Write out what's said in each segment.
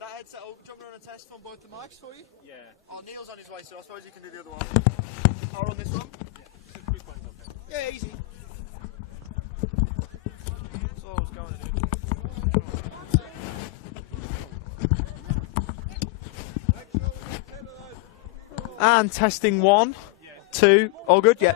That headset, will jumping on a test on both the mics for you? Yeah. Oh, Neil's on his way, so I suppose you can do the other one. I'll run this one. Yeah. Quick one's okay. Yeah, easy. That's all I was going to do. And testing 1, 2, all good? Yeah.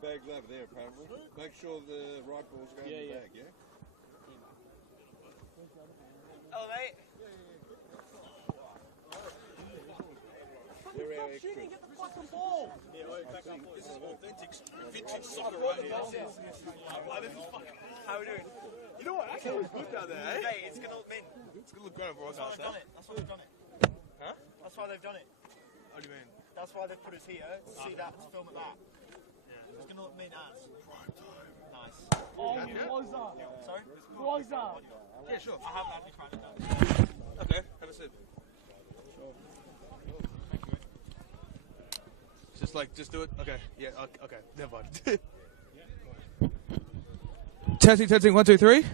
The bag's over there, apparently. Make sure the right ball's going in the bag, yeah? Hello, mate. You're our extra. Get the fucking ball! Yeah, back up. This is authentic vintage soccer right here. How are we doing? You know what? Actually, it's good down there, eh? Hey, it's going to look mint. It's going to look great for us That's why outside. they've done it. That's why they've done it. Huh? That's why they've done it. What do you mean? That's why they've put us here to see that, to film at that. Yeah. It's going to look mint as. Nice. Oh, closer. Sorry? Closer. Yeah, sure. I haven't actually tried it down. Okay, have a sip. Just like, just do it. Okay, yeah, okay, never mind. Testing, 1, 2, 3.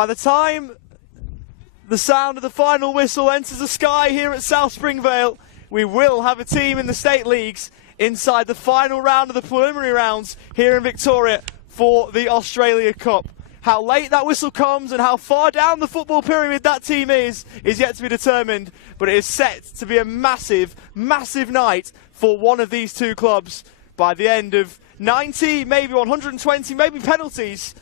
By the time the sound of the final whistle enters the sky here at South Springvale, we will have a team in the state leagues inside the final round of the preliminary rounds here in Victoria for the Australia Cup. How late that whistle comes and how far down the football pyramid that team is yet to be determined, but it is set to be a massive, massive night for one of these two clubs. By the end of 90, maybe 120, maybe penalties,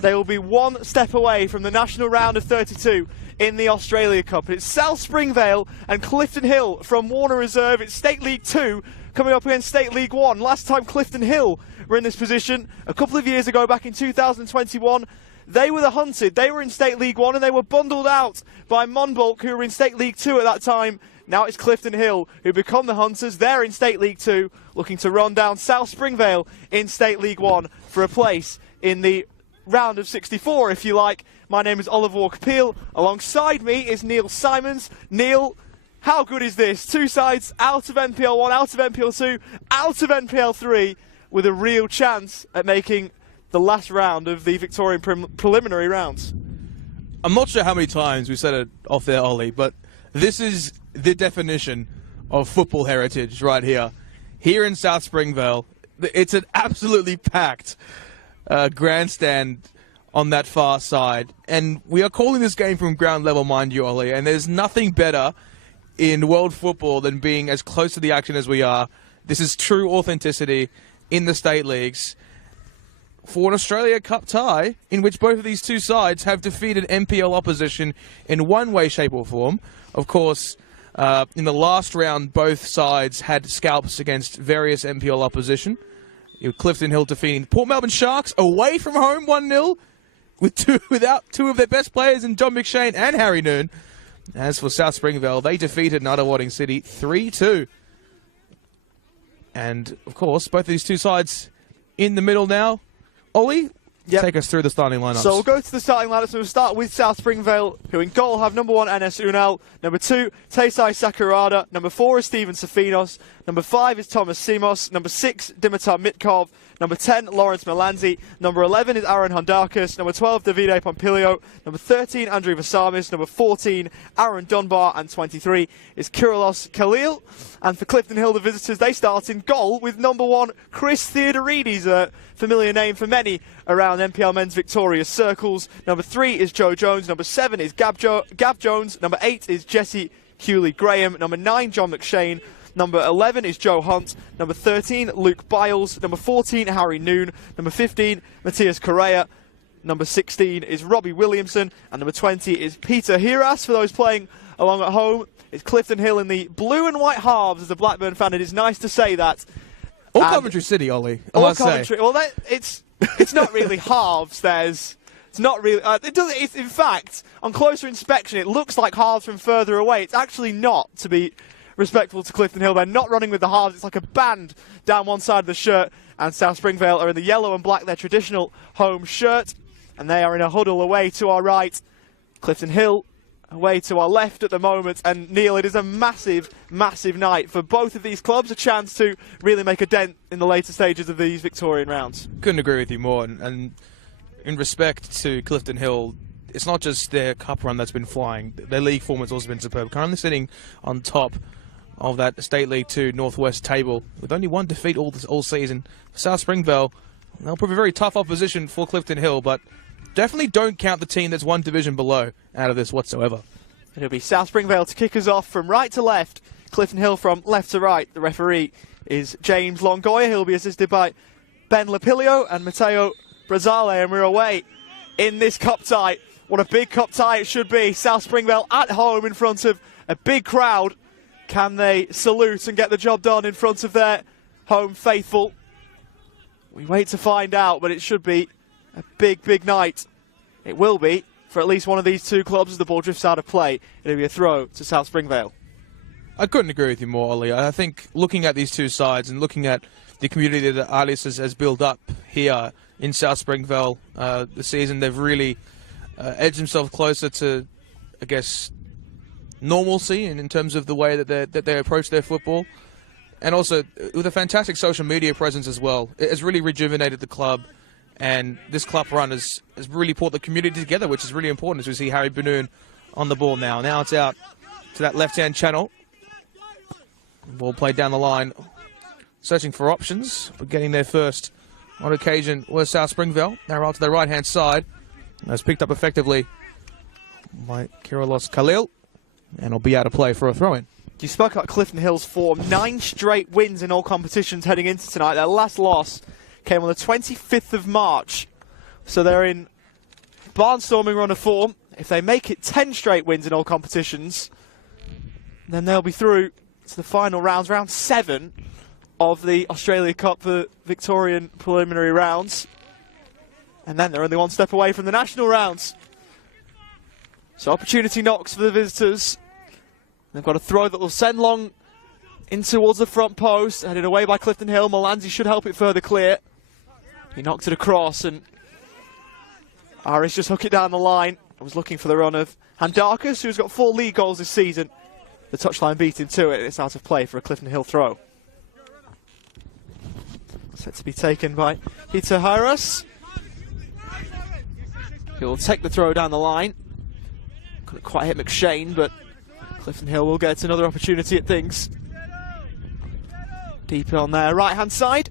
they will be one step away from the national round of 32 in the Australia Cup. It's South Springvale and Clifton Hill from Warner Reserve. It's State League 2 coming up against State League 1. Last time Clifton Hill were in this position, a couple of years ago, back in 2021, they were the hunted. They were in State League 1 and they were bundled out by Monbulk, who were in State League 2 at that time. Now it's Clifton Hill who become the hunters. They're in State League 2, looking to run down South Springvale in State League 1 for a place in the round of 64, if you like. My name is Oliver Walker-Peel. Alongside me is Neil Simons. Neil, how good is this? Two sides out of NPL 1, out of NPL 2, out of NPL 3, with a real chance at making the last round of the Victorian preliminary rounds. I'm not sure how many times we said it off there, Ollie, but this is the definition of football heritage right here. Here in South Springvale, it's an absolutely packed grandstand on that far side. And we are calling this game from ground level, mind you, Ollie, and there's nothing better in world football than being as close to the action as we are. This is true authenticity in the state leagues for an Australia Cup tie in which both of these two sides have defeated NPL opposition in one way, shape or form. Of course, in the last round, both sides had scalps against various NPL opposition. Clifton Hill defeating Port Melbourne Sharks away from home 1-0 without two of their best players in John McShane and Harry Noon. As for South Springvale, they defeated Nunawading City 3-2. And, of course, both of these two sides in the middle now. Ollie, take us through the starting lineups. So we'll go to the starting lineups. We'll start with South Springvale, who in goal have number 1, NS Unal, number 2, Taisai Sakurada, number 4 is Steven Safinos, number 5 is Thomas Simos, number 6, Dimitar Mitkov, number 10, Lawrence Melanzi, number 11 is Aaron Hondarkas, number 12, Davide Pompilio, number 13, Andrew Vasamis, number 14, Aaron Dunbar, and 23 is Kyrilos Khalil. And for Clifton Hill, the visitors, they start in goal with number 1, Chris Theodorides, a familiar name for many around NPL men's Victoria circles. Number 3 is Joe Jones, number 7 is Gab Jones, number 8 is Jesse Hewley-Graham, number 9, John McShane, number 11 is Joe Hunt, number 13, Luke Biles, number 14, Harry Noon, number 15, Matthias Correa, number 16 is Robbie Williamson, and number 20 is Peter Hiras. For those playing along at home, it's Clifton Hill in the blue and white halves. As a Blackburn fan, it is nice to say that. All Coventry City, Ollie. All Coventry. Well, it's not really halves. It's not really. It's, in fact, on closer inspection, it looks like halves from further away. It's actually not, to be respectful to Clifton Hill. They're not running with the halves. It's like a band down one side of the shirt. And South Springvale are in the yellow and black, their traditional home shirt. And they are in a huddle away to our right. Clifton Hill away to our left at the moment. And Neil, it is a massive, massive night for both of these clubs. A chance to really make a dent in the later stages of these Victorian rounds. Couldn't agree with you more. And in respect to Clifton Hill, it's not just their cup run that's been flying. Their league form has also been superb. Currently sitting on top of that State League 2 Northwest table with only one defeat all season. South Springvale, they'll prove a very tough opposition for Clifton Hill, but definitely don't count the team that's one division below out of this whatsoever. It'll be South Springvale to kick us off from right to left, Clifton Hill from left to right. The referee is James Longoya. He'll be assisted by Ben Lapilio and Matteo Brazale, and we're away in this cup tie. What a big cup tie it should be. South Springvale at home in front of a big crowd. Can they salute and get the job done in front of their home faithful? We wait to find out, but it should be a big, big night. It will be for at least one of these two clubs as the ball drifts out of play. It'll be a throw to South Springvale. I couldn't agree with you more, Ollie. I think looking at these two sides and looking at the community that Alice has built up here in South Springvale this season, they've really edged themselves closer to, I guess, normalcy in terms of the way that they approach their football. And also with a fantastic social media presence as well. It has really rejuvenated the club And this club run has really brought the community together, which is really important as we see Harry Benoon on the ball now. Now it's out to that left-hand channel. Ball played down the line, searching for options, but getting there first on occasion was South Springvale. Now out to the right-hand side. That's picked up effectively by Kirilos Khalil, and will be out of play for a throw-in. You spoke about Clifton Hill's form. 9 straight wins in all competitions heading into tonight. Their last loss came on the 25th of March. So they're in barnstorming run of form. If they make it 10 straight wins in all competitions, then they'll be through to the final rounds, round 7 of the Australia Cup for Victorian preliminary rounds. And then they're only one step away from the national rounds. So opportunity knocks for the visitors. They've got a throw that will send long in towards the front post, headed away by Clifton Hill. Malanzi should help it further clear. He knocks it across, and Irish just hook it down the line. I was looking for the run of Handarkas, who's got 4 league goals this season. The touchline beat him to it. It's out of play for a Clifton Hill throw. Set to be taken by Peter Hyras. He'll take the throw down the line. Couldn't quite hit McShane, but Clifton Hill will get another opportunity at things. Deep on their right-hand side.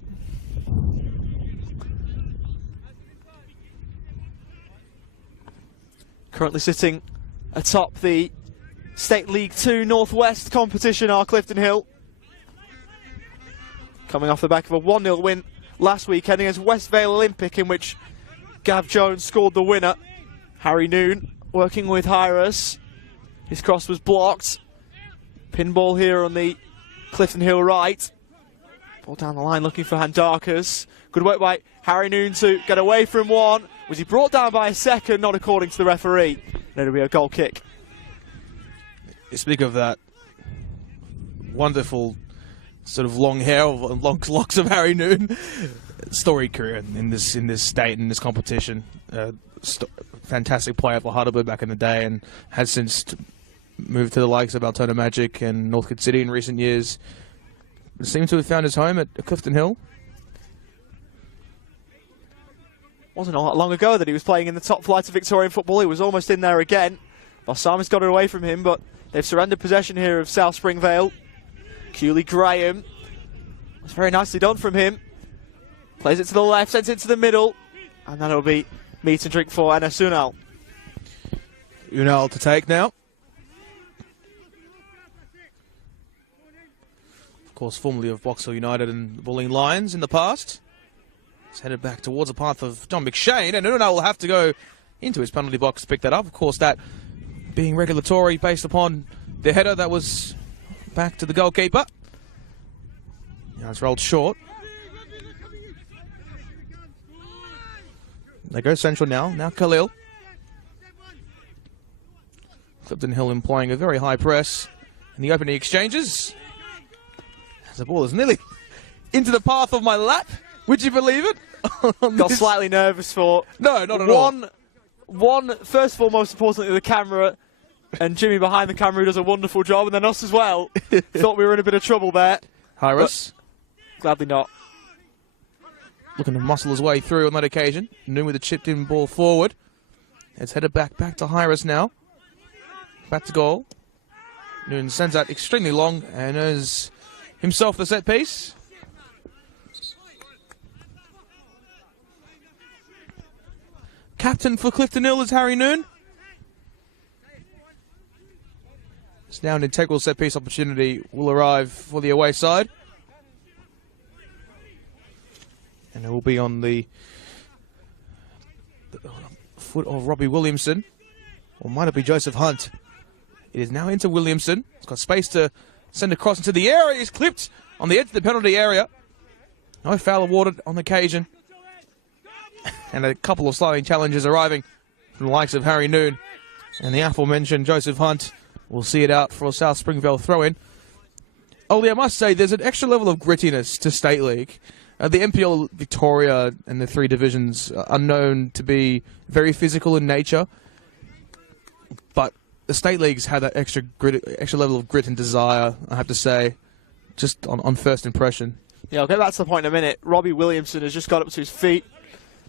Currently sitting atop the State League 2 Northwest competition are Clifton Hill. Coming off the back of a 1-0 win last weekend against Westvale Olympic, in which Gav Jones scored the winner. Harry Noon working with Hyras. His cross was blocked. Pinball here on the Clifton Hill right. Ball down the line looking for Handarkas. Good work by Harry Noon to get away from one. Was he brought down by a second? Not according to the referee. And it'll be a goal kick. You speak of that wonderful sort of long hair, long locks of Harry Noon. Storied career in this state, in this competition. Fantastic player for Heidelberg back in the day, and has since moved to the likes of Altona Magic and Northcote City in recent years. Seems to have found his home at Clifton Hill. Wasn't all that long ago that he was playing in the top flight of Victorian football. He was almost in there again. Balsami's got it away from him, but they've surrendered possession here of South Springvale. Cooley Graham. It's very nicely done from him. Plays it to the left, sends it to the middle, and that'll be meat and drink for Enes Unal. Unal to take now. Of course, formerly of Boxhill United and Bulling Lions in the past. He's headed back towards the path of John McShane, and Unal will have to go into his penalty box to pick that up. Of course, that being regulatory based upon the header that was back to the goalkeeper. Now it's rolled short. They go central now. Now Khalil. Clifton Hill employing a very high press in the opening exchanges. As the ball is nearly into the path of my lap. Would you believe it? Got slightly nervous for... No, not at all. One, first of all, most importantly, the camera, and Jimmy behind the camera, who does a wonderful job, and then us as well. Thought we were in a bit of trouble there. Hyras. Gladly not. Looking to muscle his way through on that occasion. Noon with a chipped in ball forward. It's headed back to Hyras now. Back to goal. Noon sends that extremely long and earns himself the set piece. Captain for Clifton Hill is Harry Noon. It's now an integral set piece opportunity will arrive for the away side. And it will be on the foot of Robbie Williamson. Or might it be Joseph Hunt? It is now into Williamson. He's got space to send across into the area. He's clipped on the edge of the penalty area. No foul awarded on occasion. And a couple of sliding challenges arriving from the likes of Harry Noon. And the aforementioned Joseph Hunt will see it out for a South Springvale throw-in. Ollie, I must say, there's an extra level of grittiness to State League. The NPL Victoria and the 3 divisions are known to be very physical in nature. But the State Leagues have that extra level of grit and desire, I have to say, just on first impression. Yeah, I'll get back to the point in a minute. Robbie Williamson has just got up to his feet.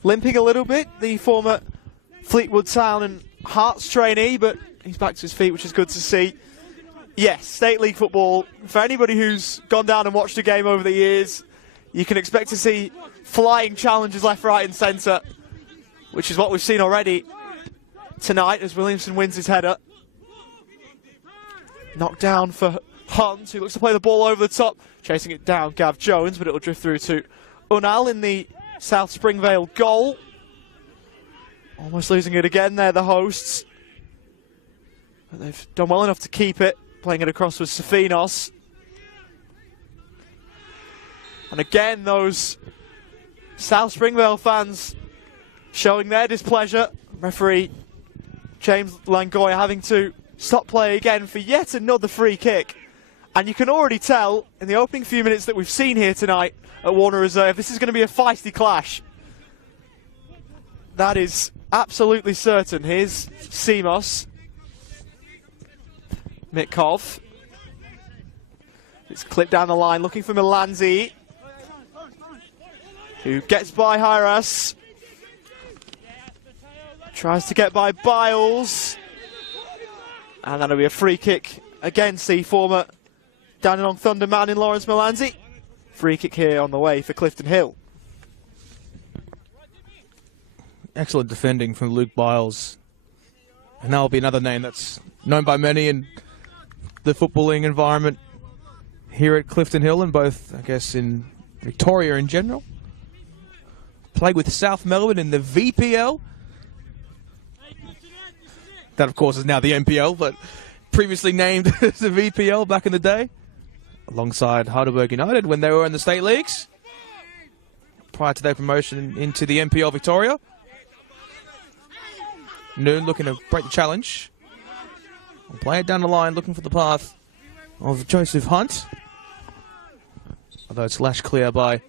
limping a little bit, the former Fleetwood Town and Hearts trainee, but he's back to his feet, which is good to see. Yes, State League football, for anybody who's gone down and watched a game over the years, you can expect to see flying challenges left, right and centre, which is what we've seen already tonight as Williamson wins his header. Knocked down for Hunt, who looks to play the ball over the top. Chasing it down, Gav Jones, but it'll drift through to Unal in the South Springvale goal. Almost losing it again, they're the hosts. But they've done well enough to keep it. Playing it across with Safinos. And again, those South Springvale fans showing their displeasure. Referee James Langoy having to stop play again for yet another free kick. And you can already tell in the opening few minutes that we've seen here tonight at Warner Reserve, this is going to be a feisty clash. That is absolutely certain. Here's Simos. Mitkov. It's clipped down the line, looking for Milanzi, who gets by Hyras. Tries to get by Biles. And that'll be a free kick against the former Dandenong Thunder man in Lawrence Milanzi. Free kick here on the way for Clifton Hill. Excellent defending from Luke Biles. And that'll be another name that's known by many in the footballing environment here at Clifton Hill and both, I guess, in Victoria in general. Played with South Melbourne in the VPL. That, of course, is now the NPL, but previously named as the VPL back in the day. Alongside Heidelberg United when they were in the state leagues. Prior to their promotion into the NPL Victoria. Noon looking to break the challenge. Play it down the line, looking for the path of Joseph Hunt. Although it's lashed clear by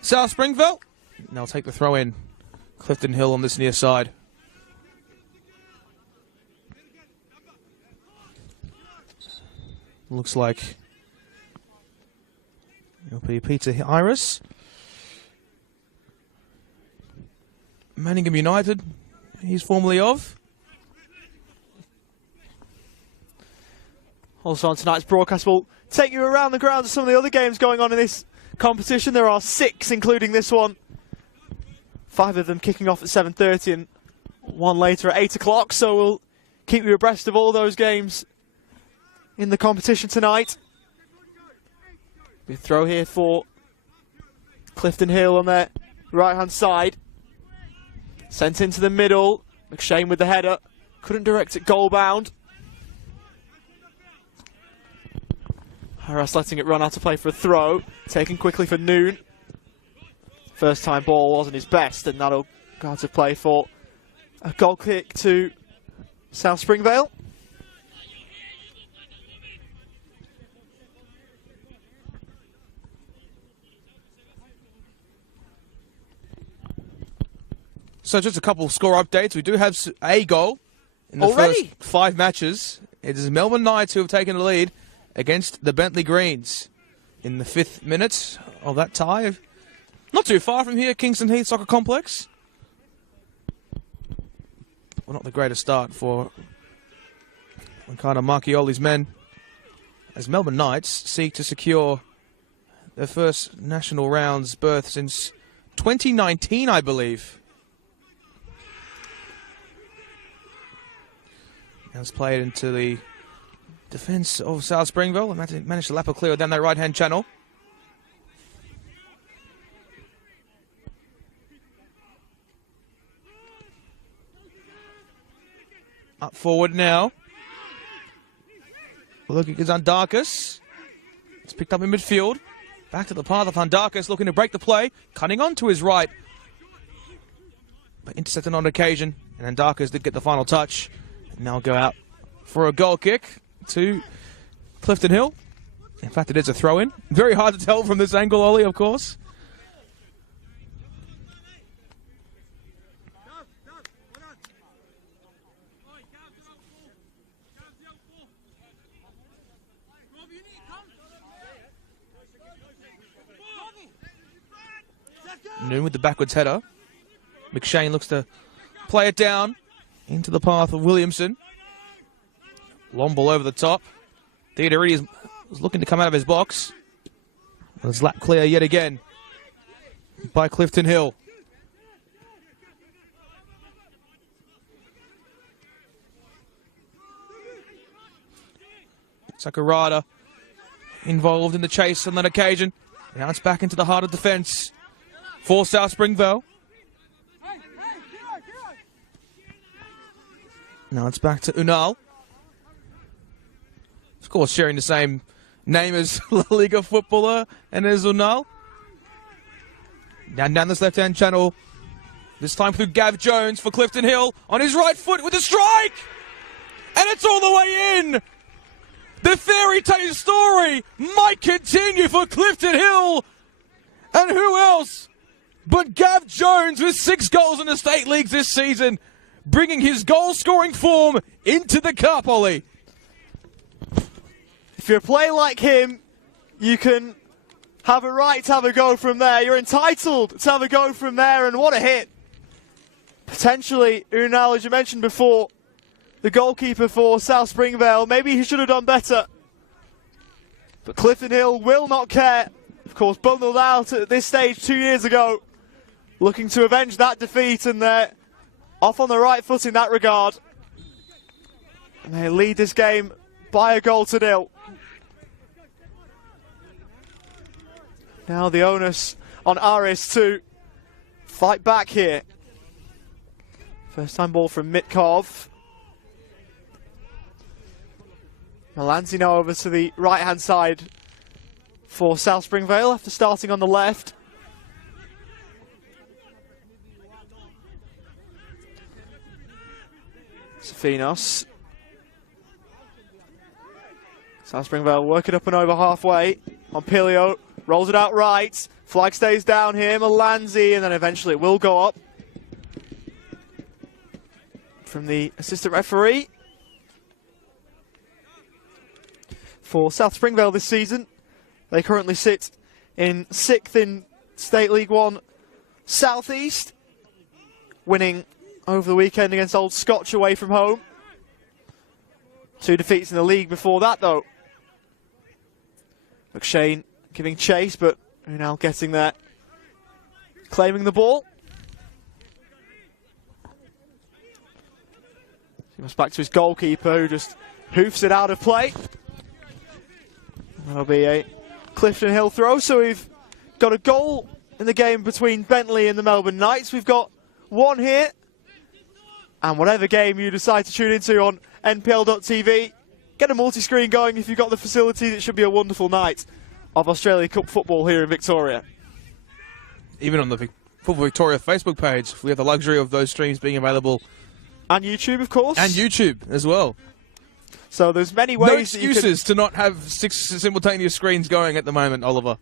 South Springvale. And they'll take the throw in. Clifton Hill on this near side. Looks like it'll be Peter Iris. Manningham United, he's formerly of. Also on tonight's broadcast, we'll take you around the grounds of some of the other games going on in this competition. There are 6, including this one. 5 of them kicking off at 7:30 and 1 later at 8 o'clock. So we'll keep you abreast of all those games in the competition tonight. We throw here for Clifton Hill on their right-hand side. Sent into the middle. McShane with the header. Couldn't direct it goal bound. Harris letting it run out to play for a throw. Taken quickly for Noon. First time ball wasn't his best, and that'll go out to play for a goal kick to South Springvale. So just a couple of score updates. We do have a goal in the already? first 5 matches. It is Melbourne Knights who have taken the lead against the Bentley Greens in the 5th minute of that tie. Not too far from here, Kingston Heath Soccer Complex. Well, not the greatest start for kind of Marchioli's men as Melbourne Knights seek to secure their first national rounds berth since 2019, I believe. It's played into the defence of South Springvale and managed to lap a clear down that right-hand channel. Up forward now. Looking at Zandarkas. It's picked up in midfield. Back to the path of Zandarkas, looking to break the play. Cutting on to his right. But intercepted on occasion. And Zandarkas did get the final touch. And now go out for a goal kick to Clifton Hill. In fact, it is a throw-in. Very hard to tell from this angle, Ollie, of course. Noon with the backwards header. McShane looks to play it down into the path of Williamson. Long ball over the top. Theodorides was looking to come out of his box. It's lap clear yet again by Clifton Hill. Sakurada involved in the chase on that occasion. Now it's back into the heart of defence for South Springvale. Now it's back to Unal. Of course, sharing the same name as La Liga footballer and as Unal. Down this left-hand channel. This time through Gav Jones for Clifton Hill on his right foot with a strike! And it's all the way in! The fairy tale story might continue for Clifton Hill. And who else but Gav Jones with 6 goals in the state leagues this season, bringing his goal-scoring form into the cup, Ollie. If you're a player like him, you can have a right to have a go from there. You're entitled to have a go from there, and what a hit. Potentially, Unal, as you mentioned before, the goalkeeper for South Springvale, maybe he should have done better. But Clifton Hill will not care. Of course, bundled out at this stage 2 years ago, looking to avenge that defeat, and they're off on the right foot in that regard. And they lead this game by a goal to nil. Now the onus on Aris to fight back here. First time ball from Mitkov. Melanzi now over to the right-hand side for South Springvale after starting on the left. Sofinos. South Springvale working up and over halfway. Montpellier rolls it out right. Flag stays down here. Melanzi, and then eventually it will go up. From the assistant referee. For South Springvale this season, they currently sit in 6th in State League 1 South East, winning over the weekend against Old Scotch away from home. 2 defeats in the league before that, though. McShane giving chase, but now getting there, claiming the ball. He was back to his goalkeeper, who just hoofs it out of play. That'll be a Clifton Hill throw, so we've got a goal in the game between Bentley and the Melbourne Knights. We've got one here, and whatever game you decide to tune into on NPL.tv, get a multi-screen going if you've got the facilities. It should be a wonderful night of Australia Cup football here in Victoria. Even on the Football Victoria Facebook page, we have the luxury of those streams being available. And YouTube, of course. And YouTube as well. So there's many ways. No excuses to not have 6 simultaneous screens going at the moment, Oliver.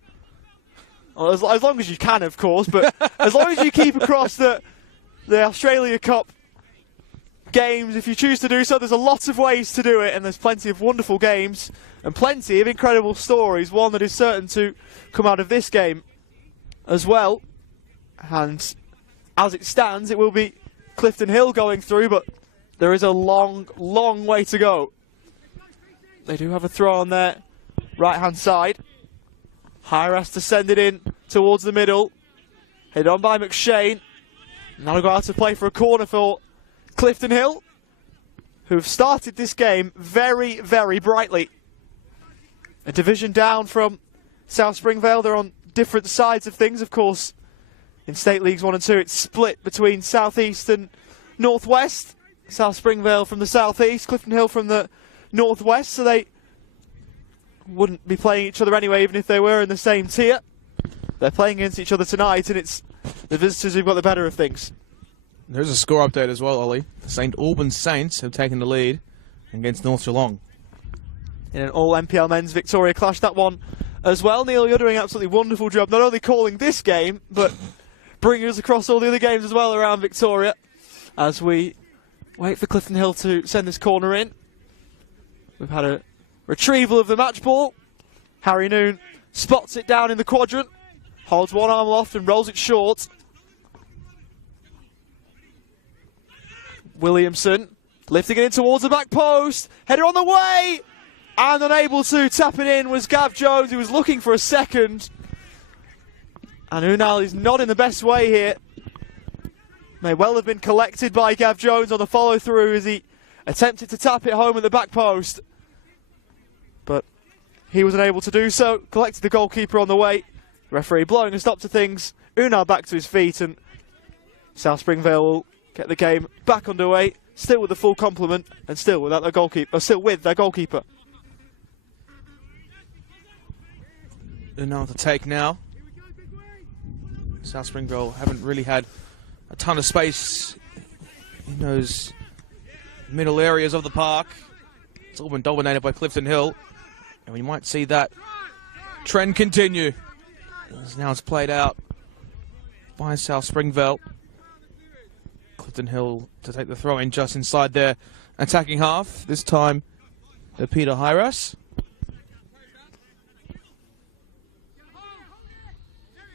Well, as long as you can, of course, but as long as you keep across the Australia Cup games, if you choose to do so, there's a lot of ways to do it, and there's plenty of wonderful games and plenty of incredible stories. One that is certain to come out of this game as well. And as it stands, it will be Clifton Hill going through, but there is a long, long way to go. They do have a throw on their right-hand side. Hire has to send it in towards the middle. Hit on by McShane. Now they'll go out to play for a corner for Clifton Hill, who've started this game very, very brightly. A division down from South Springvale. They're on different sides of things, of course. In State Leagues 1 and 2, it's split between South East and North West. South Springvale from the South East, Clifton Hill from the North West, so they wouldn't be playing each other anyway, even if they were in the same tier. They're playing against each other tonight, and it's the visitors who've got the better of things. There's a score update as well, Ollie. St Albans Saints have taken the lead against North Geelong. In an all-NPL men's Victoria clash, that one as well. Neil, you're doing an absolutely wonderful job, not only calling this game, but bringing us across all the other games as well around Victoria, as we wait for Clifton Hill to send this corner in. We've had a retrieval of the match ball. Harry Noon spots it down in the quadrant. Holds one arm aloft and rolls it short. Williamson lifting it in towards the back post. Header on the way. And unable to tap it in was Gav Jones, who was looking for a second. And Unal is not in the best way here. May well have been collected by Gav Jones on the follow through as he attempted to tap it home at the back post. But he was unable to do so. Collected the goalkeeper on the way. Referee blowing a stop to things. Unal back to his feet, and South Springvale will get the game back underway. Still with the full complement and still without their goalkeeper. Still with their goalkeeper. Unal to take now. South Springvale haven't really had a ton of space in those middle areas of the park. It's all been dominated by Clifton Hill, and we might see that trend continue. As now it's played out by South Springvale. Clifton Hill to take the throw in just inside their attacking half. This time, the Peter Hyras.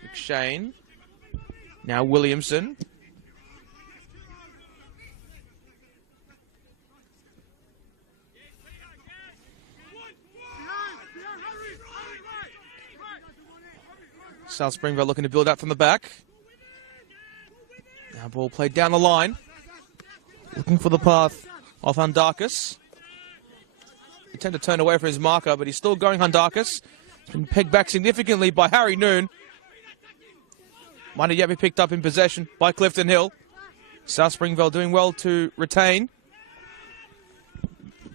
McShane. Now Williamson. South Springvale looking to build out from the back. Now ball played down the line. Looking for the path of Handakis. He tended to turn away from his marker, but he's still going Handakis. He's been pegged back significantly by Harry Noon. Might have yet be picked up in possession by Clifton Hill. South Springvale doing well to retain.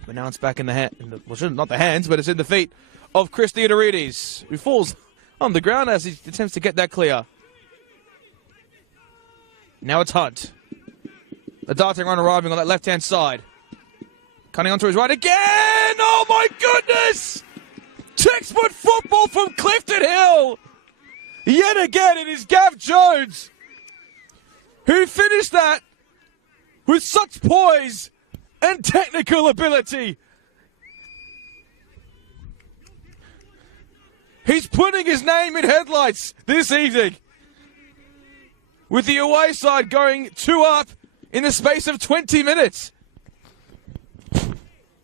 But now it's back in the hand. Well, not the hands, but it's in the feet of Chris Theodorides, who falls on the ground as he attempts to get that clear. Now it's Hunt. The darting run arriving on that left-hand side. Cutting onto his right again! Oh my goodness! Textbook football from Clifton Hill! Yet again, it is Gav Jones who finished that with such poise and technical ability. He's putting his name in headlights this evening, with the away side going 2 up in the space of 20 minutes.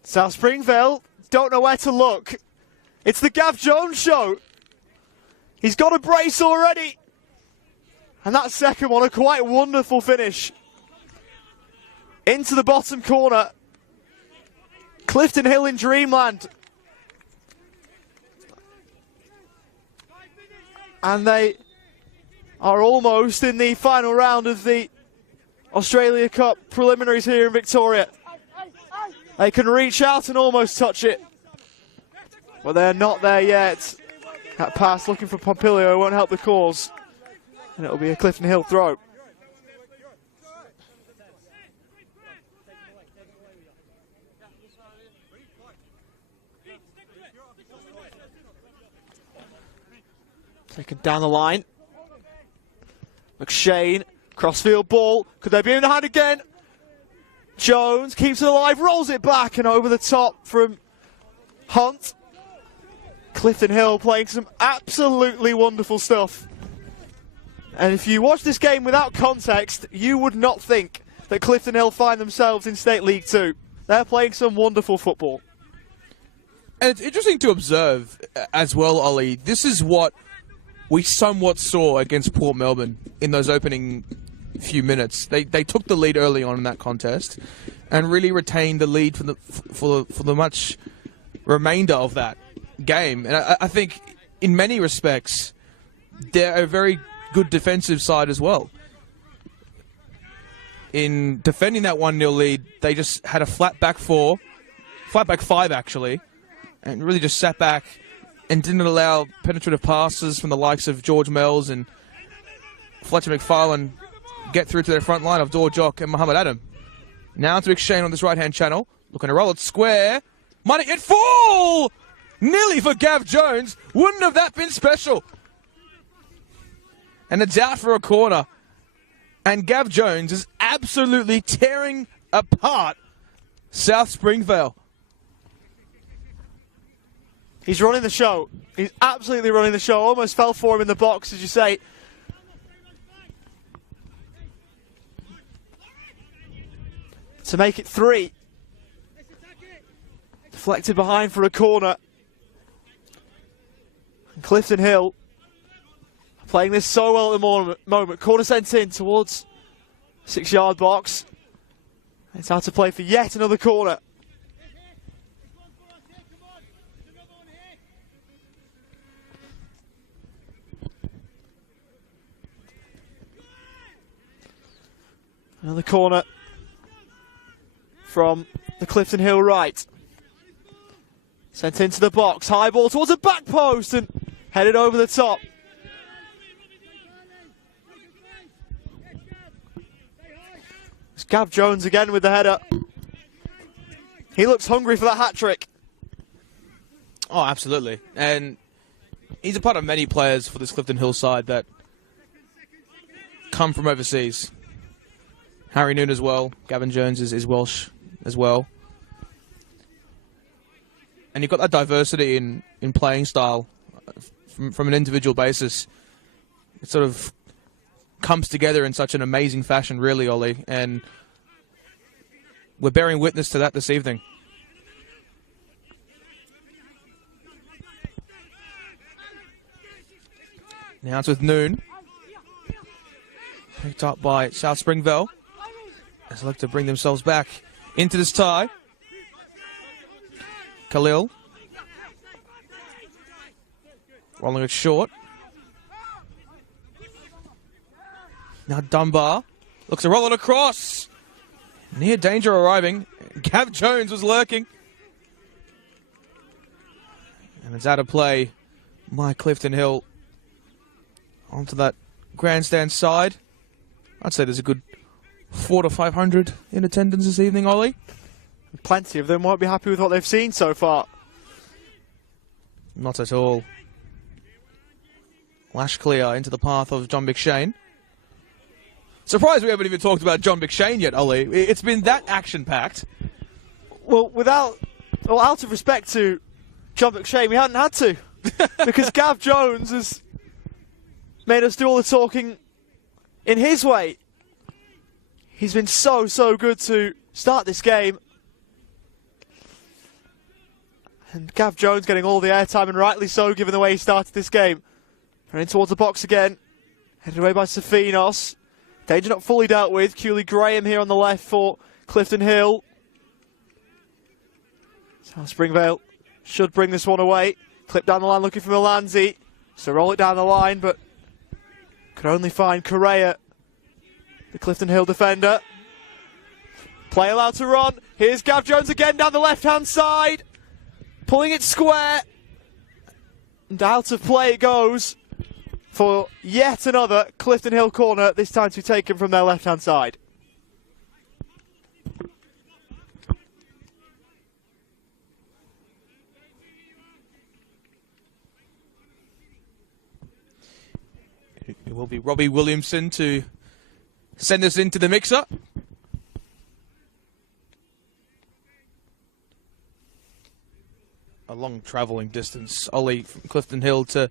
South Springvale don't know where to look. It's the Gav Jones show. He's got a brace already. And that second one, a quite wonderful finish. Into the bottom corner. Clifton Hill in dreamland. And they are almost in the final round of the Australia Cup preliminaries here in Victoria. They can reach out and almost touch it, but they're not there yet. That pass looking for Pompilio won't help the cause, and it'll be a Clifton Hill throw. Taken down the line. McShane, crossfield ball. Could they be in the hand again? Jones keeps it alive, rolls it back, and over the top from Hunt. Clifton Hill playing some absolutely wonderful stuff. And if you watch this game without context, you would not think that Clifton Hill find themselves in State League 2. They're playing some wonderful football. And it's interesting to observe as well, Ollie. This is what we somewhat saw against Port Melbourne in those opening few minutes. They took the lead early on in that contest and really retained the lead for the much remainder of that game. And I think in many respects they're a very good defensive side as well. In defending that 1-0 lead, they just had a flat back five actually, and really just sat back and didn't allow penetrative passes from the likes of George Mells and Fletcher McFarlane get through to their front line of Dorjock and Muhammad Adam. Now to McShane on this right-hand channel, looking to roll it square. Might it fall? Nearly for Gav Jones. Wouldn't have that been special? And it's out for a corner. And Gav Jones is absolutely tearing apart South Springvale. He's running the show. He's absolutely running the show. Almost fell for him in the box, as you say. To make it 3. Deflected behind for a corner. And Clifton Hill playing this so well at the moment. Corner sent in towards 6-yard box. It's out to play for yet another corner. Another corner from the Clifton Hill right. Sent into the box. High ball towards the back post and headed over the top. It's Gav Jones again with the header. He looks hungry for that hat-trick. Oh, absolutely. And he's a part of many players for this Clifton Hill side that come from overseas. Harry Noon as well. Gavin Jones is Welsh as well. And you've got that diversity in playing style from an individual basis. It sort of comes together in such an amazing fashion, really, Ollie. And we're bearing witness to that this evening. Now it's with Noon. Picked up by South Springvale. As they look to bring themselves back into this tie. Khalil. Rolling it short. Now Dunbar looks to roll it across. Near danger arriving. Gav Jones was lurking. And it's out of play by Clifton Hill. Onto that grandstand side. I'd say there's a good 400 to 500 in attendance this evening, Ollie. Plenty of them won't be happy with what they've seen so far. Not at all. Lash clear into the path of John McShane. Surprised we haven't even talked about John McShane yet, Ollie. It's been that action-packed. Well, out of respect to John McShane, we hadn't had to. Because Gav Jones has made us do all the talking in his way. He's been so good to start this game. And Gav Jones getting all the airtime, and rightly so, given the way he started this game. Running towards the box again. Headed away by Safinos. Danger not fully dealt with. Cooley Graham here on the left for Clifton Hill. South Springvale should bring this one away. Clip down the line looking for Melanzi. So roll it down the line, but could only find Correa, the Clifton Hill defender. Play allowed to run. Here's Gav Jones again down the left-hand side. Pulling it square. And out of play it goes for yet another Clifton Hill corner, this time to be taken from their left-hand side. It will be Robbie Williamson to send us into the mixer. A long travelling distance, Ollie, from Clifton Hill to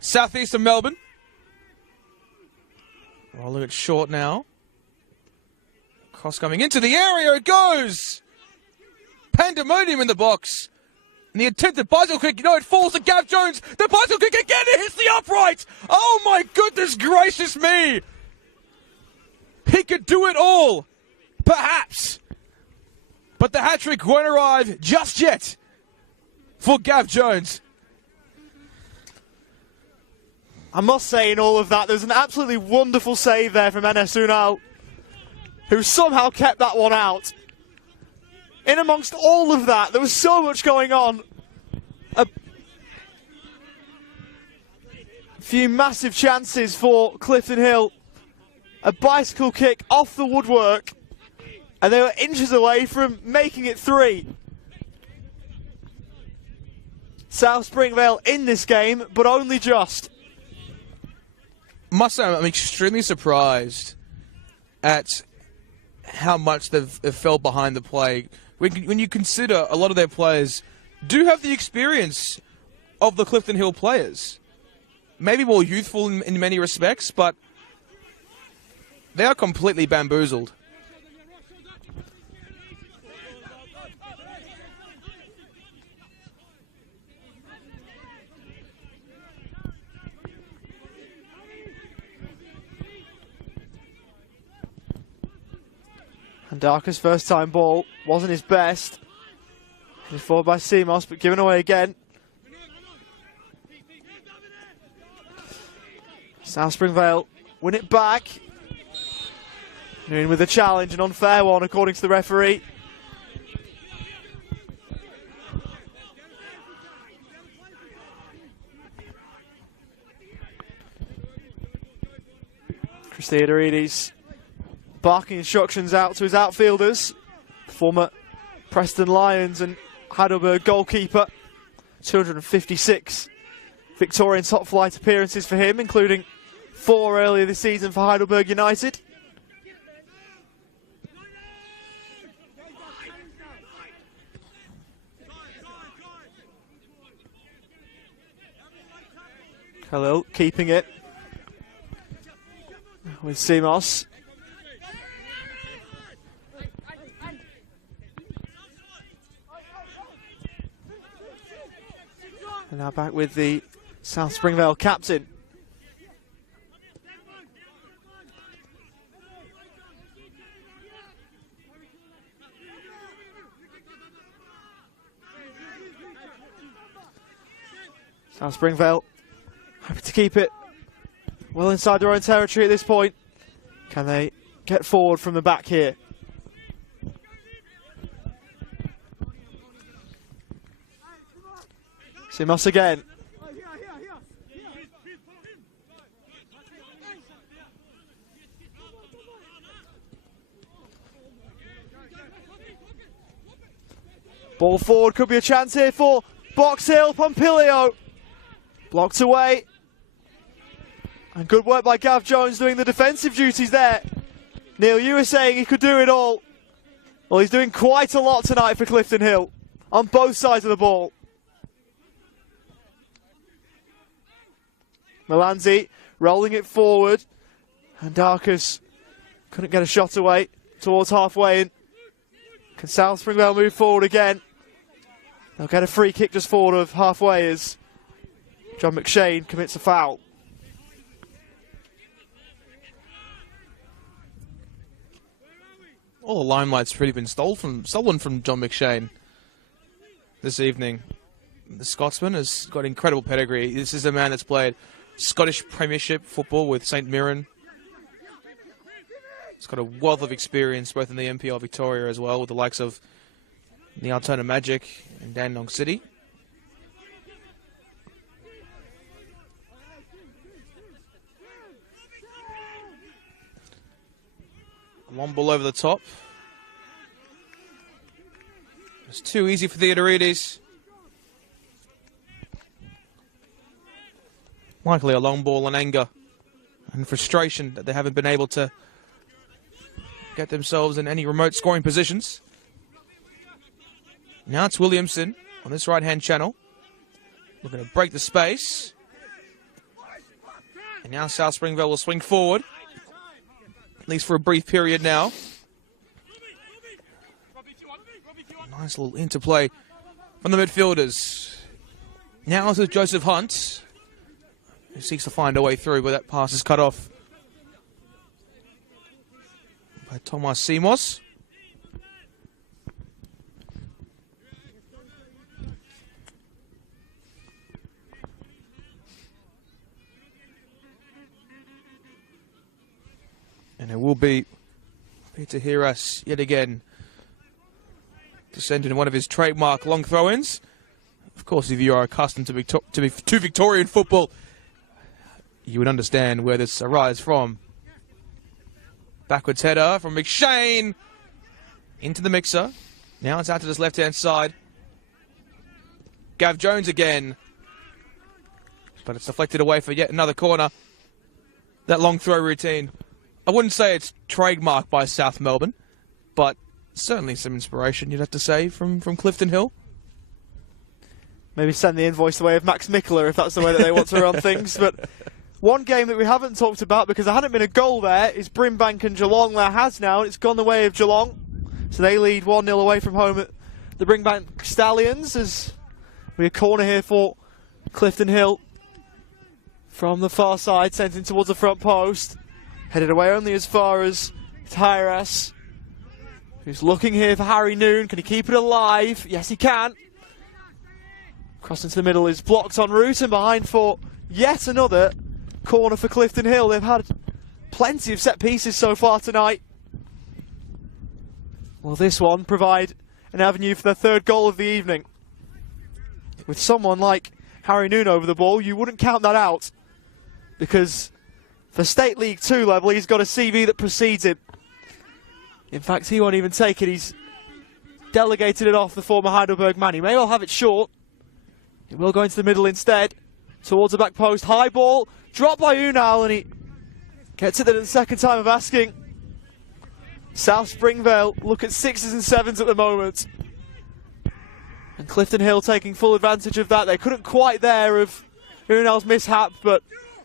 southeast of Melbourne. Rolling it short now. Cross coming into the area, it goes! Pandemonium in the box. And the attempted bicycle kick, it falls to Gav Jones. The bicycle kick again, it hits the upright! Oh my goodness gracious me! He could do it all, perhaps. But the hat-trick won't arrive just yet for Gav Jones. I must say in all of that, there's an absolutely wonderful save there from Enes Unal, who somehow kept that one out. In amongst all of that, there was so much going on. A few massive chances for Clifton Hill. A bicycle kick off the woodwork, and they were inches away from making it 3. South Springvale in this game, but only just. Must say, I'm extremely surprised at how much they've fell behind the play. When you consider a lot of their players do have the experience of the Clifton Hill players. Maybe more youthful in many respects, but they are completely bamboozled. And Darker's first time ball wasn't his best. He's forward by Simos, but given away again. South Springvale win it back. In with a challenge, an unfair one according to the referee. Christiadorides barking instructions out to his outfielders. Former Preston Lions and Heidelberg goalkeeper. 256 Victorian top flight appearances for him, including 4 earlier this season for Heidelberg United. Khalil keeping it with Simos. And now back with the South Springvale captain. South Springvale happy to keep it well inside their own territory at this point. Can they get forward from the back here? Simos again. Ball forward, could be a chance here for Box Hill. Pompilio blocked away. And good work by Gav Jones doing the defensive duties there. Neil, you were saying he could do it all. Well, he's doing quite a lot tonight for Clifton Hill on both sides of the ball. Melanzi rolling it forward, and Darkus couldn't get a shot away towards halfway in. Can South Springvale move forward again? They'll get a free kick just forward of halfway as John McShane commits a foul. All the limelight's really been stolen from John McShane this evening. The Scotsman has got incredible pedigree. This is a man that's played Scottish Premiership football with St Mirren. He's got a wealth of experience both in the NPL Victoria as well with the likes of the Altona Magic and Dandenong City. A long ball over the top. It's too easy for Theodorides. Likely a long ball and anger and frustration that they haven't been able to get themselves in any remote scoring positions. Now it's Williamson on this right-hand channel. Looking to break the space. And now South Springvale will swing forward. At least for a brief period now. Nice little interplay from the midfielders. Now it's Joseph Hunt, who seeks to find a way through, but that pass is cut off by Tomas Simos. And it will be Peter Hiras yet again descending in one of his trademark long throw-ins. Of course, if you are accustomed to Victorian football, you would understand where this arises from. Backwards header from McShane into the mixer. Now it's out to this left-hand side. Gav Jones again. But it's deflected away for yet another corner. That long throw routine. I wouldn't say it's trademarked by South Melbourne, but certainly some inspiration, you'd have to say, from Clifton Hill. Maybe send the invoice the way of Max Mikkeler if that's the way that they want to run things. But one game that we haven't talked about because there hadn't been a goal there is Brimbank and Geelong. There has now, and it's gone the way of Geelong. So they lead 1-0 away from home at the Brimbank Stallions as we a corner here for Clifton Hill. From the far side, sent in towards the front post. Headed away only as far as Tyrus, who's looking here for Harry Noon. Can he keep it alive? Yes, he can. Cross into the middle is blocked en route and behind for yet another corner for Clifton Hill. They've had plenty of set pieces so far tonight. Will this one provide an avenue for their third goal of the evening? With someone like Harry Noon over the ball, you wouldn't count that out. Because for State League 2 level, he's got a CV that precedes him. In fact, he won't even take it. He's delegated it off the former Heidelberg man. He may well have it short. He will go into the middle instead. Towards the back post. High ball. Dropped by Unal, and he gets it at the second time of asking. South Springvale look at 6s and 7s at the moment. And Clifton Hill taking full advantage of that. They couldn't quite there of Unal's mishap, but